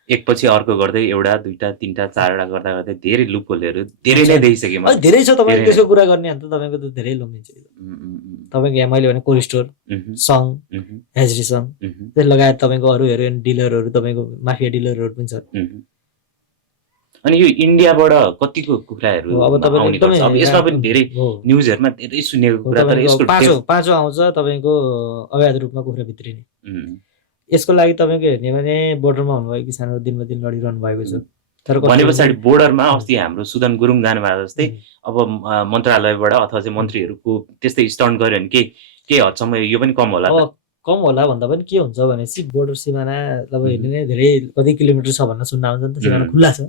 एकपछि अर्को गर्दै एउटा दुईटा तीनटा चारवटा गर्दा गर्दै धेरै लुपहोलहरू धेरै नै देखिसकेँ, धेरै छ। तपाईँले त्यसको कुरा गर्ने भने त तपाईँको त धेरै लुमिन्छ। तपाईँको यहाँ मैले भने कोल्ड स्टोर सङ हेचडी सङ त्यस लगायत तपाईँको अरू हेऱ्यो भने डिलरहरू, तपाईँको माफिया डिलरहरू पनि छ। अनि यो इन्डियाबाट कतिको कुखुराहरू अब तपाईँको यसमा पनि धेरै न्युजहरूमा धेरै सुनेको कुरा, तर यसको पाँचौँ आउँछ तपाईँको अवैध रूपमा कुखुरा भित्रिने। यसको लागि तपाईँको हेर्ने भने बोर्डरमा हुनुभएको किसानहरू दिनमा दिन लडिरहनु भएको छ, तर भने पछाडि बोर्डरमा अस्ति हाम्रो सुदन गुरुङ जानुभएको जस्तै अब मन्त्रालयबाट अथवा चाहिँ मन्त्रीहरूको त्यस्तै स्टन्ट गर्यो भने केही हदसम्म यो पनि कम होला त? कम होला भन्दा पनि के हुन्छ भनेपछि बोर्डर सिमाना तपाईँहरूले नै धेरै कति किलोमिटर छ भन्न सुन्न आउँछ नि त, सिमाना खुल्ला छ।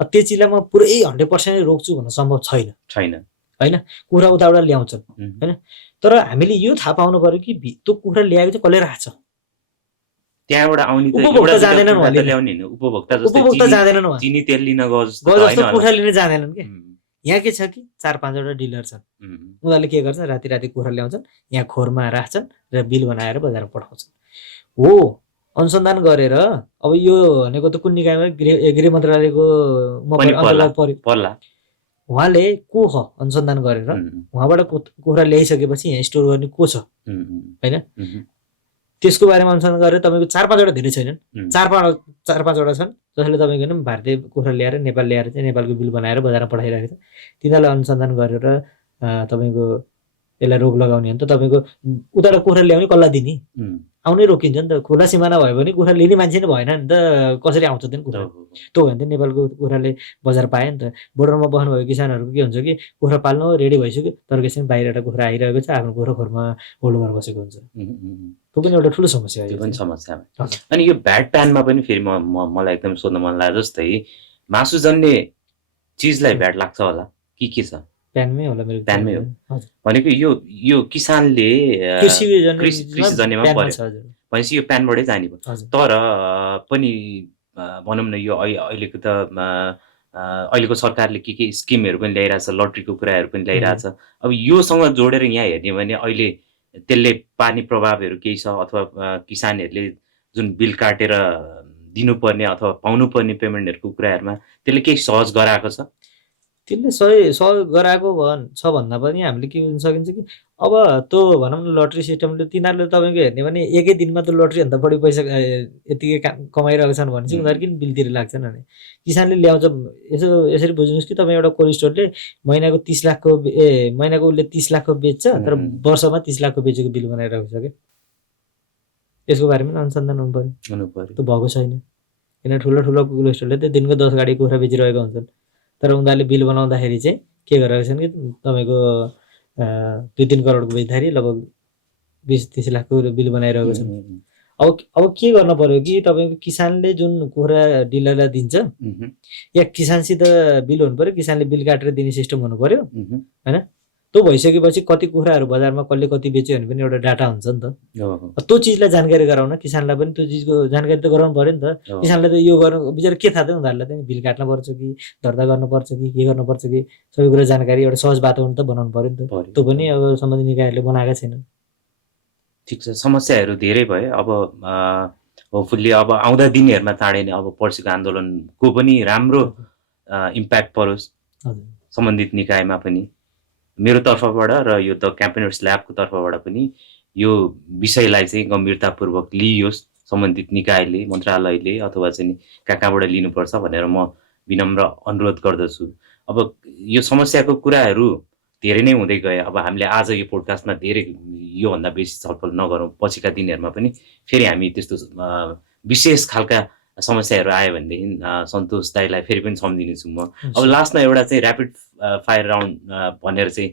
त्यो चिजलाई म पुरै 100% रोक्छु भन्न सम्भव छैन होइन, कुखुरा उताबाट ल्याउँछन् होइन। तर हामीले यो थाहा पाउनु पर्यो कि त्यो कुखुरा ल्याएको चाहिँ कसले राख्छ, त्यहाँबाट आउने त उपभोक्ता जाँदैनन् उहाँले ल्याउने हैन, उपभोक्ता जाँदैनन् उहाँ चिनी तेल लिन गयो जस्तो कुखुरा लिन जाँदैनन् के। यहाँ के छ कि 4-5 वटा डिलर छन्, उनीहरूले के गर्छन्, राति कुखुरा ल्याउँछन्, यहाँ खोरमा राख्छन् र बिल बनाएर बजारमा पठाउँछन्। हो, अनुसन्धान गरेर अब यो भनेको त कुन निकायमा, गृह मन्त्रालयको पर्ला, उहाँले को हो अनुसन्धान गरेर उहाँबाट कुखुरा ल्याइसकेपछि यहाँ स्टोर गर्ने को छ होइन, त्यसको बारेमा अनुसन्धान गरेर तपाईँको 4-5 वटा धेरै छैनन्, 4-5 वटा छन् जसले तपाईँको भारतीय कुखुरा ल्याएर नेपाल ल्याएर चाहिँ नेपालको बिल बनाएर बजारमा पठाइरहेको छ। तिनीहरूलाई अनुसन्धान गरेर तपाईँको यसलाई रोक लगाउने हो भने त तपाईँको उताबाट कुखुरा ल्याउने कसलाई दिने, आउनै रोकिन्छ नि त। खुला सिमाना भयो भने कुखुरा लिने मान्छे नै भएन नि त, कसरी आउँछ त कुखुरा? त्यो भयो भने त नेपालको कुखुराले बजार पायो नि त। बोर्डरमा बस्नुभएको किसानहरूको के हुन्छ कि कुखुरा पाल्नु रेडी भइसक्यो, तर त्यसमा बाहिरबाट कुखुरा आइरहेको छ, आफ्नो कुखुरा खोरमा होल्ड गरेर बसेको हुन्छ। त्यो पनि एउटा ठुलो समस्या हो। अनि यो भ्याट प्यानमा पनि फेरि मलाई एकदम सोध्न मन लाग्यो, जस्तै मासुजन्य चिजलाई भ्याट लाग्छ होला के छ? प्यानमै होला मेरो, प्यानमै हो भनेको यो किसानले कृषिजन्यमा पर्यो भनेपछि यो प्यानबाटै जाने भयो। तर पनि भनौँ न यो अहिलेको त अहिलेको सरकारले के स्किमहरू पनि ल्याइरहेछ, लट्रीको कुराहरू पनि ल्याइरहेछ। अब योसँग जोडेर यहाँ हेर्ने भने अहिले त्यसले पार्ने प्रभावहरू केही छ, अथवा किसानहरूले जुन बिल काटेर दिनुपर्ने अथवा पाउनुपर्ने पेमेन्टहरूको कुराहरूमा त्यसले केही सहज गराएको छ? त्यसले सहज गराएको छ भन्दा पनि हामीले के बुझ्न सकिन्छ कि अब त्यो भनौँ न लट्री सिस्टमले तिनीहरूले तपाईँको हेर्ने भने एकै दिनमा त लट्रीभन्दा बढी पैसा यतिकै कमाइरहेको छन् भनेपछि उनीहरू किन बिलतिर लाग्छन् भने किसानले ल्याउँछ। यसरी बुझ्नुहोस् कि तपाईँ एउटा कोल्ड स्टोरले महिनाको 30 लाखको महिनाको उसले 30 लाखको बेच्छ, तर वर्षमा 30 लाखको बेचेको बिल बनाइरहेको छ क्या। यसको बारेमा अनुसन्धान हुनु पर्यो, त्यो भएको छैन। किन ठुलो कोल्ड स्टोरले त दिनको 10 गाडी कुखुरा बेचिरहेको हुन्छन्, तर उनीहरूले बिल बनाउँदाखेरि चाहिँ के गरेका छन् कि तपाईँको 2-3 करोडको बेच्दाखेरि लगभग 20-30 लाखको बिल बनाइरहेको छन्। अब के गर्न पर्यो कि तपाईँको किसानले जुन कुखुरा डिलरलाई दिन्छ या किसानसित बिल हुनु पर्यो, किसानले बिल काटेर दिने सिस्टम हुनु पर्यो होइन। त्यो भइसकेपछि कति कुखुराहरू बजारमा कसले कति बेच्यो भने पनि एउटा डाटा हुन्छ नि त। त्यो चिजलाई जानकारी गराउन किसानलाई पनि त्यो चिजको जानकारी त गराउनु पर्यो नि त। किसानलाई त यो गर्नु बिचरा के थाहा त उनीहरूलाई त बिल काट्न पर्छ कि दर्ता गर्नुपर्छ कि के गर्नुपर्छ कि सबै कुरा जानकारी एउटा सहज वातावरण त बनाउनु पर्यो नि त। त्यो पनि अब सम्बन्धित निकायहरूले बनाएका छैनन्। ठिक छ, समस्याहरू धेरै भयो। अब होपफुल्ली अब आउँदा दिनहरूमा चाँडै नै अब पर्सीको आन्दोलनको पनि राम्रो इम्प्याक्ट परोस् सम्बन्धित निकायमा पनि, मेरो तर्फबाट र यो द क्याम्पेनर्स ल्याबको तर्फबाट पनि यो विषयलाई चाहिँ गम्भीरतापूर्वक लिइयोस्, सम्बन्धित निकायले, मन्त्रालयले अथवा चाहिँ कहाँबाट लिनुपर्छ भनेर म विनम्र अनुरोध गर्दछु। अब यो समस्याको कुराहरू धेरै नै हुँदै गए। अब हामीले आज यो पोडकास्टमा धेरै योभन्दा बेसी छलफल नगरौँ, पछिका दिनहरूमा पनि फेरि हामी त्यस्तो विशेष खालका समस्याहरू आयो भनेदेखि सन्तोष दाईलाई फेरि पनि सम्झिनेछु म। अब लास्टमा एउटा चाहिँ ऱ्यापिड फायर राउन्ड भनेर चाहिँ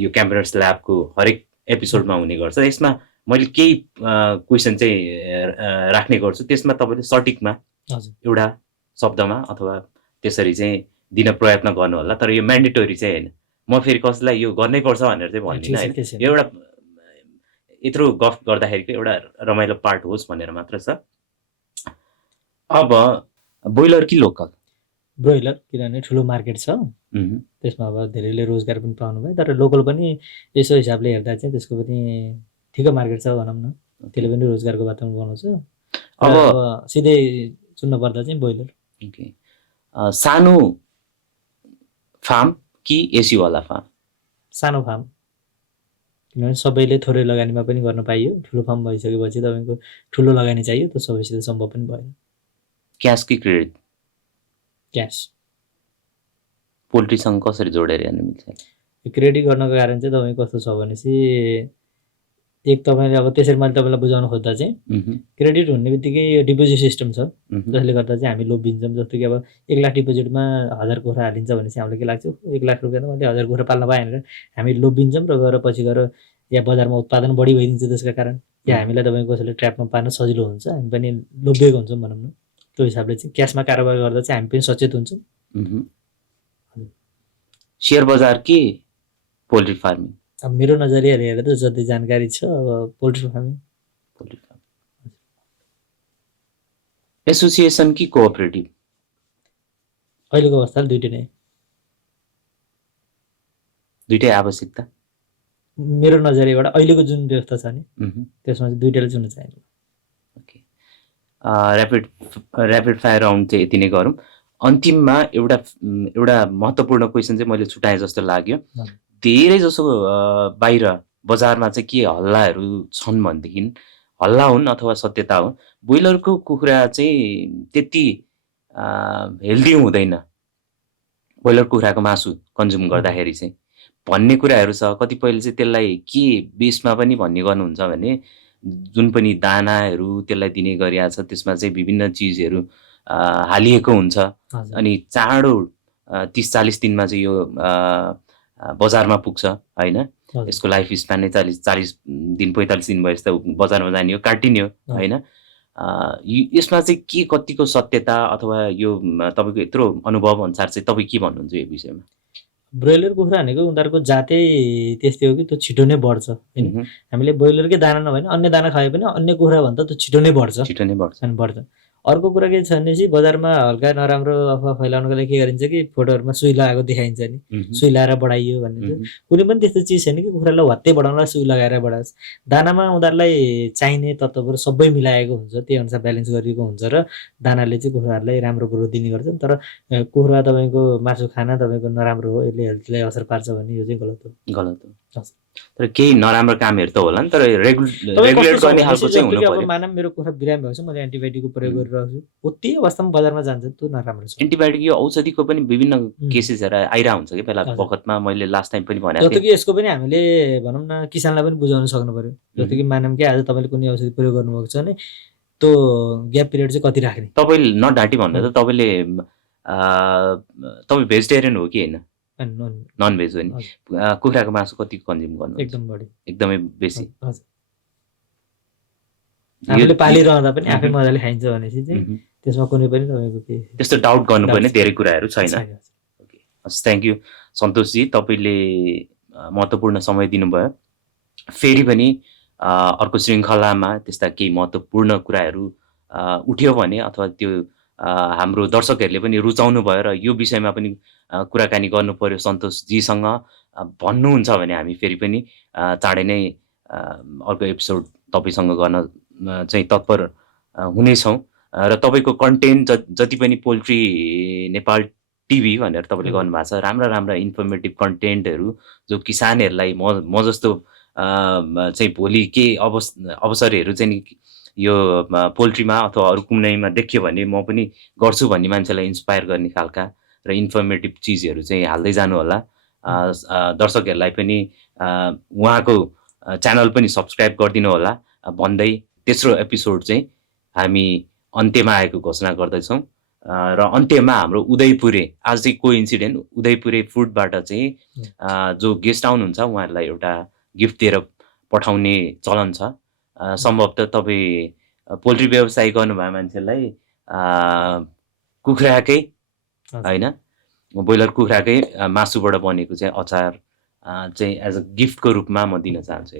यो क्याम्पेनर्स ल्याबको हरेक एपिसोडमा हुने गर्छ। यसमा मैले केही क्वेसन चाहिँ राख्ने गर्छु, त्यसमा तपाईँले सटिकमा एउटा शब्दमा अथवा त्यसरी चाहिँ दिन प्रयत्न गर्नु होला। तर यो म्यान्डेटोरी चाहिँ होइन, म फेरि कसैलाई यो गर्नै पर्छ भनेर चाहिँ भन्दिनँ होइन। यो एउटा यत्रो गफ गर्दाखेरिको एउटा रमाइलो पार्ट होस् भनेर मात्र छ। अब ब्रोइलर कि लोकल? ब्रोइलर, किनभने ठुलो मार्केट छ, त्यसमा अब धेरैले रोजगार पनि पाउनु भयो। तर लोकल पनि यसो हिसाबले हेर्दा चाहिँ त्यसको पनि ठिकै मार्केट छ भनौँ न, त्यसले पनि रोजगारको वातावरण बनाउँछ। अब सिधै चुन्न पर्दा चाहिँ ब्रोइलर। सानो फार्म कि एसीवाला फार्म? सानो फार्म, किनभने सबैले थोरै लगानीमा पनि गर्न पाइयो। ठुलो फार्म भइसकेपछि तपाईँको ठुलो लगानी चाहियो, त्यो सबैसित सम्भव पनि भएन। क्यास कि क्रेडिट? क्यास। पोल्ट्रीसँग कसरी जोडेर हेर्नु मिल्छ? क्रेडिट गर्नको कारण चाहिँ तपाईँको कस्तो छ भनेपछि एक तपाईँले अब त्यसरी मैले तपाईँलाई बुझाउन खोज्दा चाहिँ क्रेडिट हुने बित्तिकै यो डिपोजिट सिस्टम छ जसले गर्दा चाहिँ हामी लोभिन्छौँ। जस्तो कि अब 1 लाख डिपोजिटमा 1000 कुखुरा हालिन्छ भनेपछि हामीलाई के लाग्छ 1 लाख रुपियाँ त मैले 1000 कुखुरा पाल्न पाएँ भनेर हामी लोभिन्छौँ र गएर पछि गएर या बजारमा उत्पादन बढी भइदिन्छ त्यसका कारण या हामीलाई तपाईँको कसैले ट्र्यापमा पार्न सजिलो हुन्छ हामी पनि लोभिएको हुन्छौँ भनौँ न। त्यो हिसाबले चाहिँ क्यासमा कारोबार गर्दा चाहिँ हामी पनि सचेत हुन्छौँ। शेयर बजार के पोल्ट्री फार्मिङ? अब मेरो नजरियाले हेरेर त जति जानकारी छ अब पोल्ट्री फार्मिङ। एसोसिएसन कि कोअपरेटिभ? अहिलेको अवस्थाले दुइटै आवश्यकता मेरो नजरियाबाट अहिलेको जुन व्यवस्था छ नि त्यसमा चाहिँ दुइटैले चुन्न चाहिन्छ। ओके, ऱ्यापिड फायर राउन्ड चाहिँ यति नै गरौँ। अन्तिममा एउटा महत्त्वपूर्ण क्वेसन चाहिँ मैले छुटाएँ जस्तो लाग्यो। धेरै जसो बाहिर बजारमा चाहिँ के हल्लाहरू छन् भनेदेखि हल्ला हुन् अथवा सत्यता हो, ब्रोइलरको कुखुरा चाहिँ त्यति हेल्दी हुँदैन ब्रोइलर कुखुराको मासु कन्ज्युम गर्दाखेरि चाहिँ भन्ने कुराहरू छ। कतिपयले चाहिँ त्यसलाई के बेसमा पनि भन्ने गर्नुहुन्छ भने जुन पनि दानाहरू त्यसलाई दिने गरिएको छ त्यसमा चाहिँ विभिन्न चिजहरू हालिएको हुन्छ अनि चाँडो 30-40 दिनमा चाहिँ यो बजारमा पुग्छ होइन। यसको लाइफ स्प्यान नै 40 दिन 45 दिन भएपछि त बजारमा जाने हो, काटिने हो होइन। यसमा चाहिँ के कतिको सत्यता अथवा यो तपाईँको यत्रो अनुभव अनुसार चाहिँ तपाईँ के भन्नुहुन्छ यो विषयमा? ब्रोइलर कुखुरा भनेको उनीहरूको जातै त्यस्तै हो कि त्यो छिटो नै बढ्छ होइन। हामीले ब्रोइलरकै दाना नभए पनि अन्य दाना खाए पनि अन्य कुखुरा भन्दा त्यो छिटो नै बढ्छ। अर्को कुरा के छ भनेपछि बजारमा हल्का नराम्रो अफवाह फैलाउनको लागि के गरिन्छ कि फोटोहरूमा सुई लगाएको देखाइन्छ नि, सुई लगाएर बढाइयो भन्ने। कुनै पनि त्यस्तो चिज छैन कि कुखुरालाई हत्तै बढाउनलाई सुई लगाएर बढाओस्। दानामा उनीहरूलाई चाहिने तत्त्वहरू सबै मिलाएको हुन्छ, त्यही अनुसार ब्यालेन्स गरिएको हुन्छ र दानाले चाहिँ कुखुराहरूलाई राम्रो ग्रोथ दिने गर्छ। तर कुखुरा तपाईँको मासु खाना तपाईँको नराम्रो हो, यसले हेल्थलाई असर पार्छ भने यो चाहिँ गलत हो। तर केही नराम्रो कामहरू त होला नि, तर रेगुलेट गर्ने खालको चाहिँ हुनु पर्यो। अब मानव मेरो कुखुरा बिरामी भएको छ, मैले एन्टिबायोटिकको प्रयोग गरिरहेको छु, उति अवस्थामा बजारमा जान्छ त्यो नराम्रो छ। एन्टिबायोटिक यो औषधिको पनि विभिन्न केसेसहरू आइरहेको हुन्छ कि बेला बखतमा, मैले लास्ट टाइम पनि भनेको थिएँ। जस्तो कि यसको पनि हामीले भनौँ न किसानलाई पनि बुझाउन सक्नु पर्यो। जस्तो कि मानव के आज तपाईँले कुनै औषधि प्रयोग गर्नुभएको छ भने त्यो ग्याप पिरियड चाहिँ कति राख्ने। तपाईँले नढाँटी भन्दा त तपाईँ भेजिटेरियन हो कि होइन? नन भेज हो नि। कुखुराको मासु कति कन्ज्युम गर्नु? एकदम बढी, एकदमै बेसी। हामीले पालिरहँदा पनि आफै मजाले खाइन्छ भनेपछि चाहिँ त्यसमा कुनै पनि तपाईँको के त्यस्तो डाउट गर्नुपर्ने धेरै कुराहरू छैन। ओके, हस्, थ्याङ्क यू सन्तोषजी, तपाईँले महत्त्वपूर्ण समय दिनुभयो। फेरि पनि अर्को श्रृङ्खलामा त्यस्ता केही महत्त्वपूर्ण कुराहरू उठ्यो भने अथवा त्यो हाम्रो दर्शकहरूले पनि रुचाउनु भयो र यो विषयमा पनि कुराकानी गर्नु पर्यो सन्तोषजीसँग भन्नुहुन्छ भने हामी फेरि पनि चाँडै नै अर्को एपिसोड तपाईँसँग गर्न चाहिँ तत्पर हुनेछौँ। र तपाईँको कन्टेन्ट जति पनि पोल्ट्री नेपाल टिभी भनेर तपाईँले गर्नुभएको छ, राम्रा इन्फर्मेटिभ कन्टेन्टहरू जो किसानहरूलाई म जस्तो चाहिँ भोलि केही अवसरहरू चाहिँ यो पोल्ट्रीमा अथवा अरू कुनैमा देखियो भने म पनि गर्छु भन्ने मान्छेलाई इन्सपायर गर्ने खालका र इन्फर्मेटिभ चिजहरू चाहिँ हाल्दै जानु होला। दर्शकहरूलाई पनि उहाँको च्यानल पनि सब्सक्राइब गरिदिनु होला भन्दै तेस्रो एपिसोड चाहिँ हामी अन्त्यमा आएको घोषणा गर्दैछौँ। र अन्त्यमा हाम्रो उदयपुरे, आज चाहिँ कोइन्सिडेन्ट उदयपुरे फुडबाट चाहिँ जो गेस्ट आउनुहुन्छ उहाँहरूलाई एउटा गिफ्ट दिएर पठाउने चलन छ। सम्भवतः तपाईँ पोल्ट्री व्यवसाय गर्नुभयो मान्छेलाई कुखुराकै होइन ब्रोइलर कुखुराकै मासुबाट बनेको चाहिँ अचार चाहिँ एज अ गिफ्टको रूपमा म दिन चाहन्छु।